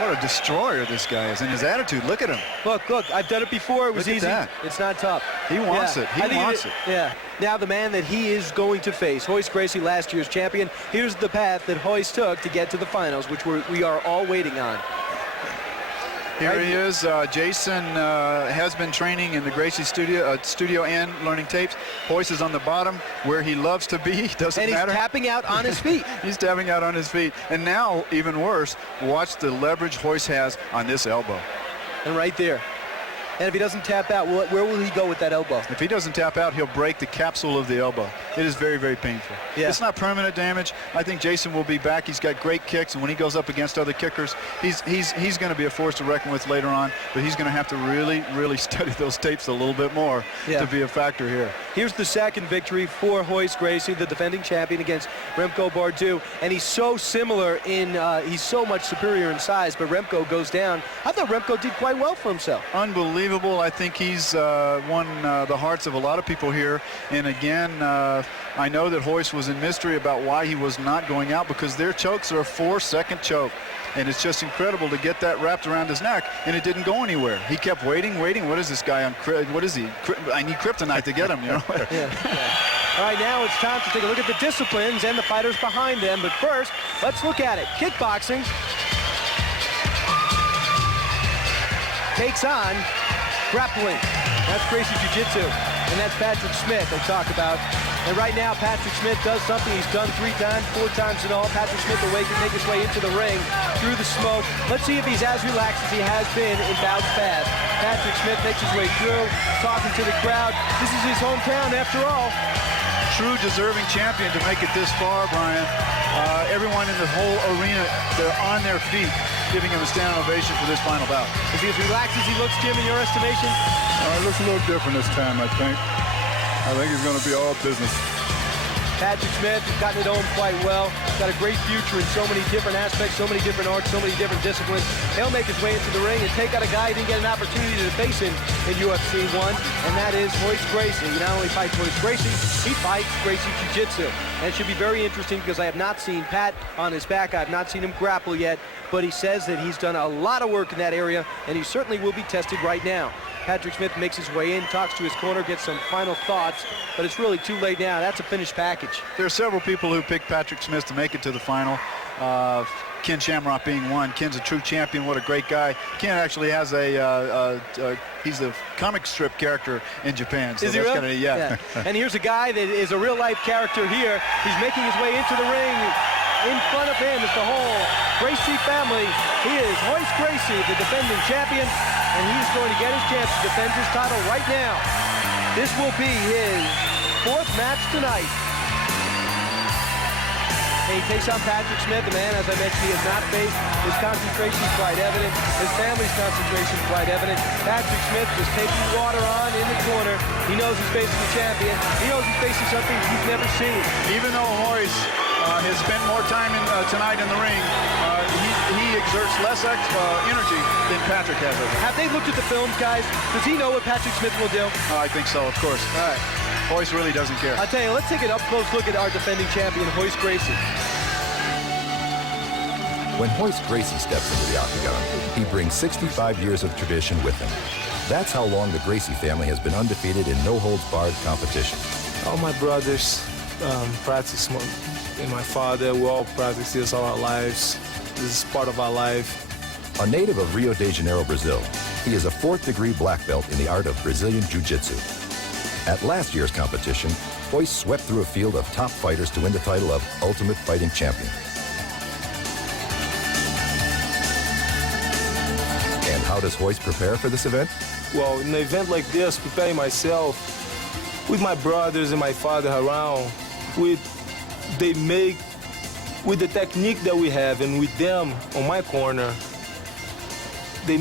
What a destroyer this guy is. And his attitude, look at him. Look, I've done it before. It was easy. It's not tough. He wants it. He wants it. Yeah. Now the man that he is going to face, Hoist Gracie, last year's champion. Here's the path that Hoist took to get to the finals, which we are all waiting on. Here he is. Jason has been training in the Gracie studio and learning tapes. Hoist is on the bottom where he loves to be. Doesn't matter. And he's tapping out on his feet. He's tapping out on his feet. And now, even worse, watch the leverage Hoist has on this elbow. And right there. And if he doesn't tap out, where will he go with that elbow? If he doesn't tap out, he'll break the capsule of the elbow. It is very, very painful. Yeah. It's not permanent damage. I think Jason will be back. He's got great kicks, and when he goes up against other kickers, he's going to be a force to reckon with later on, but he's going to have to really, really study those tapes a little bit more to be a factor here. Here's the second victory for Hoist Gracie, the defending champion, against Remco Bardu. And he's so similar he's so much superior in size, but Remco goes down. I thought Remco did quite well for himself. Unbelievable. I think he's won the hearts of a lot of people here. And again, I know that Hoist was in mystery about why he was not going out, because their chokes are a 4-second choke. And it's just incredible to get that wrapped around his neck, and it didn't go anywhere. He kept waiting. What is this guy on? What is he? I need kryptonite to get him, you know? All right, now it's time to take a look at the disciplines and the fighters behind them. But first, let's look at it. Kickboxing takes on grappling. That's Gracie Jiu-Jitsu. And that's Patrick Smith they talk about. And right now, Patrick Smith does something he's done 3 times, 4 times in all. Patrick Smith will make his way into the ring through the smoke. Let's see if he's as relaxed as he has been in bouts past. Patrick Smith makes his way through, talking to the crowd. This is his hometown after all. True deserving champion to make it this far, Brian. Everyone in the whole arena, they're on their feet, giving him a standing ovation for this final bout. Is he as relaxed as he looks, Jim, in your estimation? It looks a little different this time, I think. I think he's going to be all business. Patrick Smith has gotten it home quite well. Got a great future in so many different aspects, so many different arts, so many different disciplines. He'll make his way into the ring and take out a guy who didn't get an opportunity to face him in UFC 1, and that is Royce Gracie. He not only fights Royce Gracie, he fights Gracie Jiu-Jitsu. And it should be very interesting because I have not seen Pat on his back. I have not seen him grapple yet, but he says that he's done a lot of work in that area, and he certainly will be tested right now. Patrick Smith makes his way in, talks to his corner, gets some final thoughts, but it's really too late now. That's a finished package. There are several people who picked Patrick Smith to make it to the final. Ken Shamrock being one. Ken's a true champion. What a great guy. Ken actually has he's a comic strip character in Japan. So is he really? Yeah. And here's a guy that is a real-life character here. He's making his way into the ring. In front of him is the whole Gracie family. He is Royce Gracie, the defending champion, and he's going to get his chance to defend his title right now. This will be his 4th match tonight. And he takes on Patrick Smith, a man, as I mentioned, he has not faced. His concentration is quite evident. His family's concentration is quite evident. Patrick Smith just taking water on in the corner. He knows he's facing the champion. He knows he's facing something he's never seen. Even though Royce has spent more time tonight in the ring, he exerts less energy than Patrick has. Have they looked at the films, guys? Does he know what Patrick Smith will do? I think so, of course. All right. Royce really doesn't care. I'll tell you, let's take an up-close look at our defending champion, Royce Gracie. When Royce Gracie steps into the octagon, he brings 65 years of tradition with him. That's how long the Gracie family has been undefeated in no-holds-barred competition. All my brothers practice, and my father, we all practice this all our lives. This is part of our life. A native of Rio de Janeiro, Brazil, he is a 4th-degree black belt in the art of Brazilian Jiu-Jitsu. At last year's competition, Royce swept through a field of top fighters to win the title of Ultimate Fighting Champion. And how does Royce prepare for this event? Well, in an event like this, preparing myself with my brothers and my father around, with the technique that we have and with them on my corner, they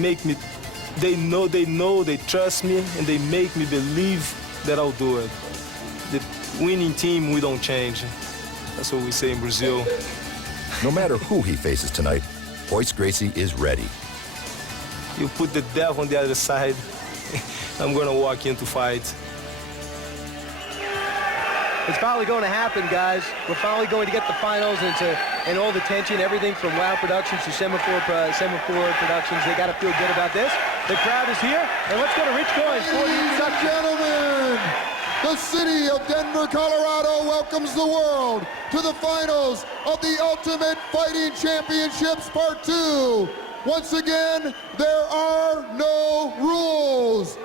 trust me, and they make me believe that I'll do it. The winning team, we don't change. That's what we say in Brazil. No matter who he faces tonight, Royce Gracie is ready. You put the devil on the other side, I'm gonna walk in to fight. It's finally going to happen, guys. We're finally going to get the finals and all the tension, everything from WOW Productions to Semaphore Productions. They got to feel good about this. The crowd is here, and let's go to Rich Coyne for the Ladies and introduction. gentlemen, the city of Denver, Colorado welcomes the world to the finals of the Ultimate Fighting Championships Part 2. Once again, there are no rules.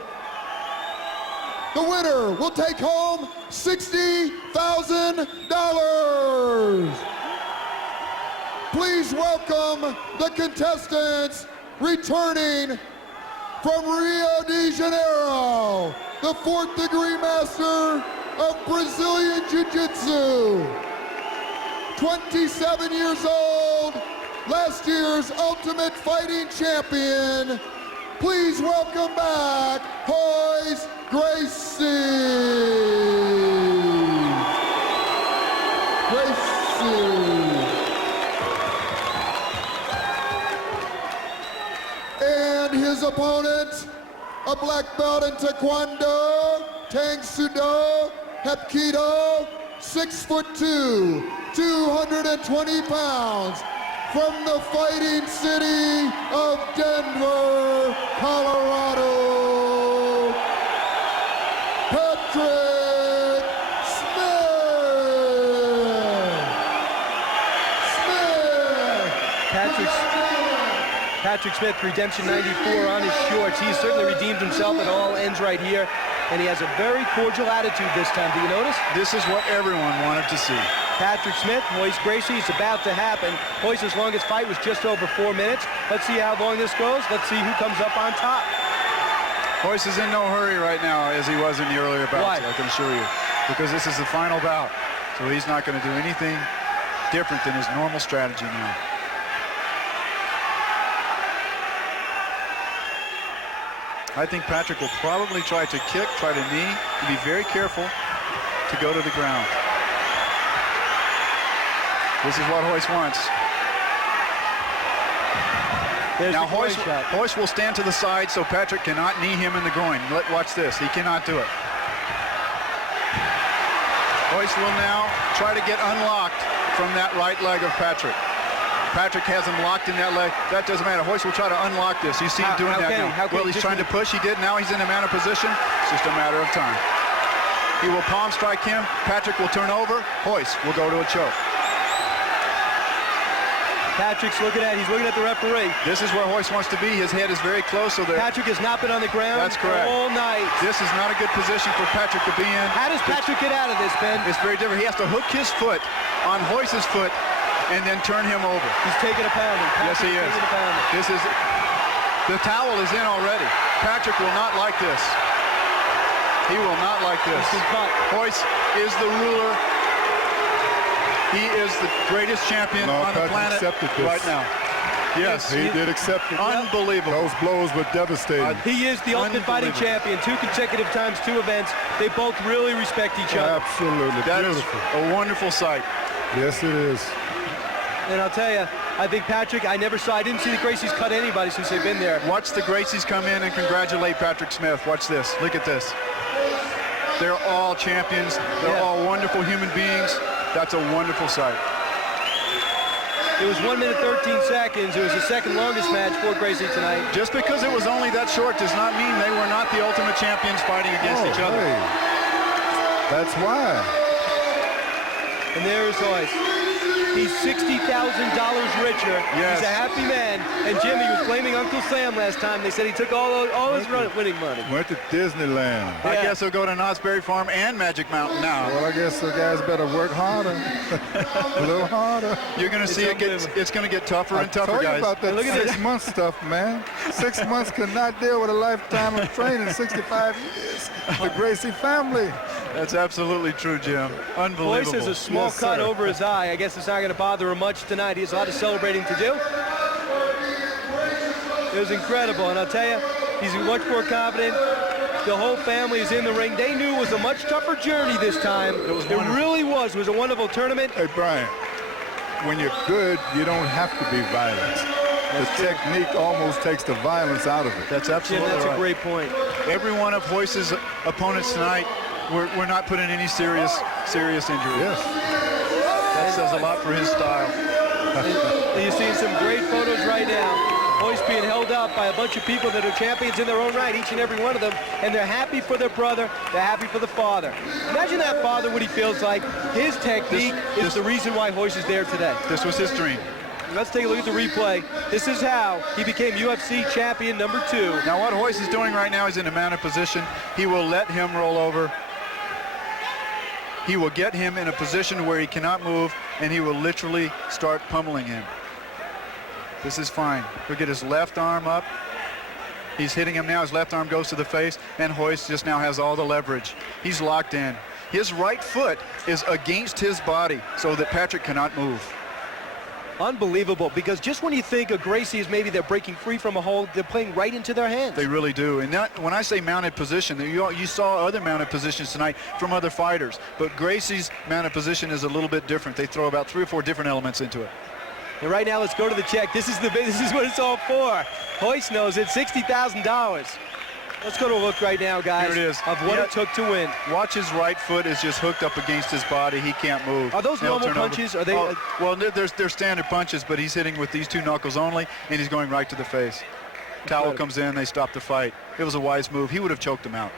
The winner will take home $60,000. Please welcome the contestants returning from Rio de Janeiro, the 4th-degree master of Brazilian Jiu-Jitsu, 27 years old, last year's Ultimate Fighting Champion. Please welcome back Royce Gracie. And his opponent, a black belt in Taekwondo, Tang Sudo, Hapkido, 6'2", 220 pounds, from the fighting city of Denver, Colorado, Patrick Patrick Smith, Redemption 94 on his shorts. He's certainly redeemed himself. It all ends right here. And he has a very cordial attitude this time. Do you notice? This is what everyone wanted to see. Patrick Smith, Royce Gracie, it's about to happen. Royce's longest fight was just over 4 minutes. Let's see how long this goes. Let's see who comes up on top. Royce is in no hurry right now as he was in the earlier bouts. Why? I can assure you. Because this is the final bout. So he's not going to do anything different than his normal strategy now. I think Patrick will probably try to kick, try to knee, and be very careful to go to the ground. This is what Hoist wants. Now Hoist will stand to the side so Patrick cannot knee him in the groin. Watch this. He cannot do it. Hoist will now try to get unlocked from that right leg of Patrick. Patrick has him locked in that leg. That doesn't matter. Hoist will try to unlock this. You see him doing that now. Well, he's trying to push. He did. Now he's in a mounted position. It's just a matter of time. He will palm strike him. Patrick will turn over. Hoist will go to a choke. Patrick's looking at, he's looking at the referee. This is where Hoist wants to be. His head is very close. So Patrick has not been on the ground all night. This is not a good position for Patrick to be in. How does Patrick get out of this, Ben? It's very different. He has to hook his foot on Hoist's foot and then turn him over. He's taking a pounding. Yes, he is. This is, the towel is in already. Patrick will not like this. He will not like this. Hoist is the ruler. He is the greatest champion on the planet right now. Yes, he did accept it. Unbelievable. Those blows were devastating. He is the Ultimate Fighting Champion. 2 consecutive times, 2 events. They both really respect each other. Absolutely. That beautiful. Is a wonderful sight. Yes, it is. And I'll tell you, I think Patrick, I didn't see the Gracies cut anybody since they've been there. Watch the Gracies come in and congratulate Patrick Smith. Watch this. Look at this. They're all champions. They're all wonderful human beings. That's a wonderful sight. It was 1 minute 13 seconds. It was the second longest match for Gracie tonight. Just because it was only that short does not mean they were not the Ultimate Champions fighting against each other. Hey. That's why. And there's Hoist. He's $60,000 richer. Yes. He's a happy man. And Jimmy was blaming Uncle Sam last time. They said he took all his winning money. Went to Disneyland. I guess he'll go to Knott's Berry Farm and Magic Mountain now. Well, I guess the guys better work harder. A little harder. You're going to see it's going to get tougher and tougher, guys. About that 6 month stuff, man. 6 months could not deal with a lifetime of training, 65 years. The Gracie family. That's absolutely true, Jim. Unbelievable. Hoist has a small cut over his eye. I guess it's not going to bother him much tonight. He has a lot of celebrating to do. It was incredible, and I'll tell you, he's much more confident. The whole family is in the ring. They knew it was a much tougher journey this time. It really was. It was a wonderful tournament. Hey, Brian, when you're good, you don't have to be violent. The technique almost takes the violence out of it. That's absolutely Jim, that's right. a great point. Every one of Hoist's opponents tonight, we're not putting any serious injury. Yes. That says a lot for his style. And you're seeing some great photos right now. Hoist being held up by a bunch of people that are champions in their own right, each and every one of them, and they're happy for their brother, they're happy for the father. Imagine that father, what he feels like. His technique is the reason why Hoist is there today. This was his dream. Let's take a look at the replay. This is how he became UFC champion number 2. Now what Hoist is doing right now is in a mounted position. He will let him roll over. He will get him in a position where he cannot move, and he will literally start pummeling him. This is fine. He'll get his left arm up. He's hitting him now. His left arm goes to the face, and Hoist just now has all the leverage. He's locked in. His right foot is against his body so that Patrick cannot move. Unbelievable, because just when you think a Gracie is maybe they're breaking free from a hold, they're playing right into their hands. They really do. And that, when I say mounted position, you saw other mounted positions tonight from other fighters. But Gracie's mounted position is a little bit different. They throw about 3 or 4 different elements into it. And right now, let's go to the check. This is what it's all for. Hoist knows it, $60,000. Let's go to a look right now, guys, Here it is. of what it took to win. Watch his right foot is just hooked up against his body. He can't move. Are those normal punches? Are they? Well, they're standard punches, but he's hitting with these 2 knuckles only, and he's going right to the face. Towel comes in, they stop the fight. It was a wise move. He would have choked him out.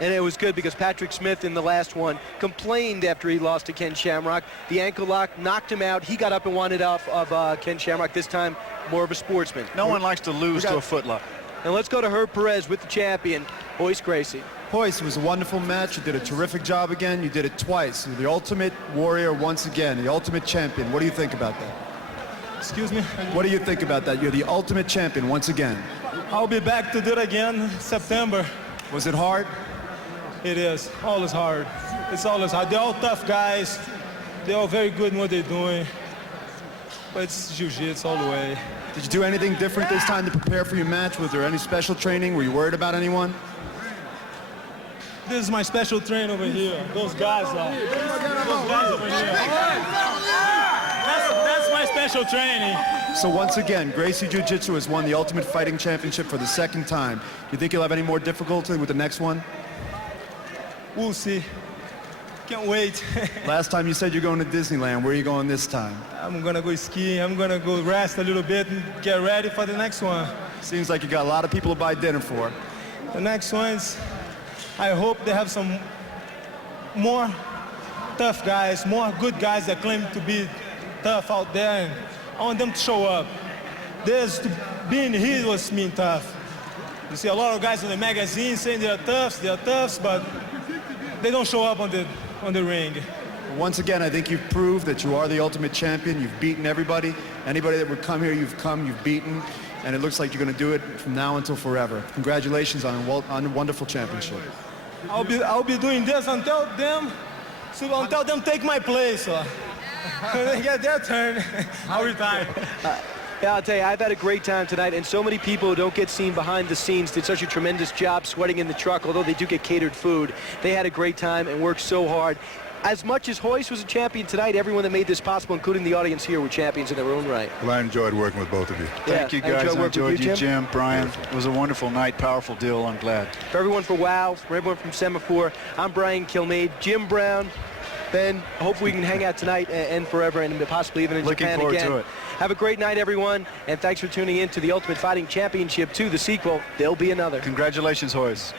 And it was good because Patrick Smith in the last one complained after he lost to Ken Shamrock. The ankle lock knocked him out. He got up and wanted off of Ken Shamrock, this time more of a sportsman. No one likes to lose to a footlock. And let's go to Herb Perez with the champion, Hoist Gracie. Hoist, it was a wonderful match. You did a terrific job again. You did it twice. You're the ultimate warrior once again, the ultimate champion. What do you think about that? Excuse me? What do you think about that? You're the ultimate champion once again. I'll be back to do it again September. Was it hard? It is. Always hard. It's always hard. They're all tough guys. They're all very good in what they're doing. But it's jiu-jitsu all the way. Did you do anything different this time to prepare for your match? Was there any special training? Were you worried about anyone? This is my special train over here. Those guys are. Those guys over here. special training. So once again, Gracie Jiu-Jitsu has won the Ultimate Fighting Championship for the second time. Do you think you'll have any more difficulty with the next one? We'll see. Can't wait. Last time you said you're going to Disneyland. Where are you going this time? I'm gonna go skiing. I'm gonna go rest a little bit and get ready for the next one. Seems like you got a lot of people to buy dinner for. The next ones, I hope they have some more tough guys, more good guys that claim to be tough out there, and I want them to show up. Being here was mean tough. You see a lot of guys in the magazine saying they're toughs, but they don't show up on the ring. Once again, I think you've proved that you are the ultimate champion. You've beaten everybody. Anybody that would come here, you've beaten. And it looks like you're going to do it from now until forever. Congratulations on a wonderful championship. I'll be doing this until them take my place. So. When they get their turn, I'll retire. Yeah, I'll tell you, I've had a great time tonight, and so many people who don't get seen behind the scenes did such a tremendous job sweating in the truck, although they do get catered food. They had a great time and worked so hard. As much as Royce was a champion tonight, everyone that made this possible, including the audience here, were champions in their own right. Well, I enjoyed working with both of you. Thank you, guys. I enjoyed you, Jim, Brian. It was a wonderful night, powerful deal. I'm glad. For everyone for WOW, for everyone from Semaphore, I'm Brian Kilmeade, Jim Brown, Ben. I hope we can hang out tonight and forever, and possibly even in Japan again. Looking forward to it. Have a great night, everyone, and thanks for tuning in to the Ultimate Fighting Championship 2, the sequel. There'll be another. Congratulations, Royce.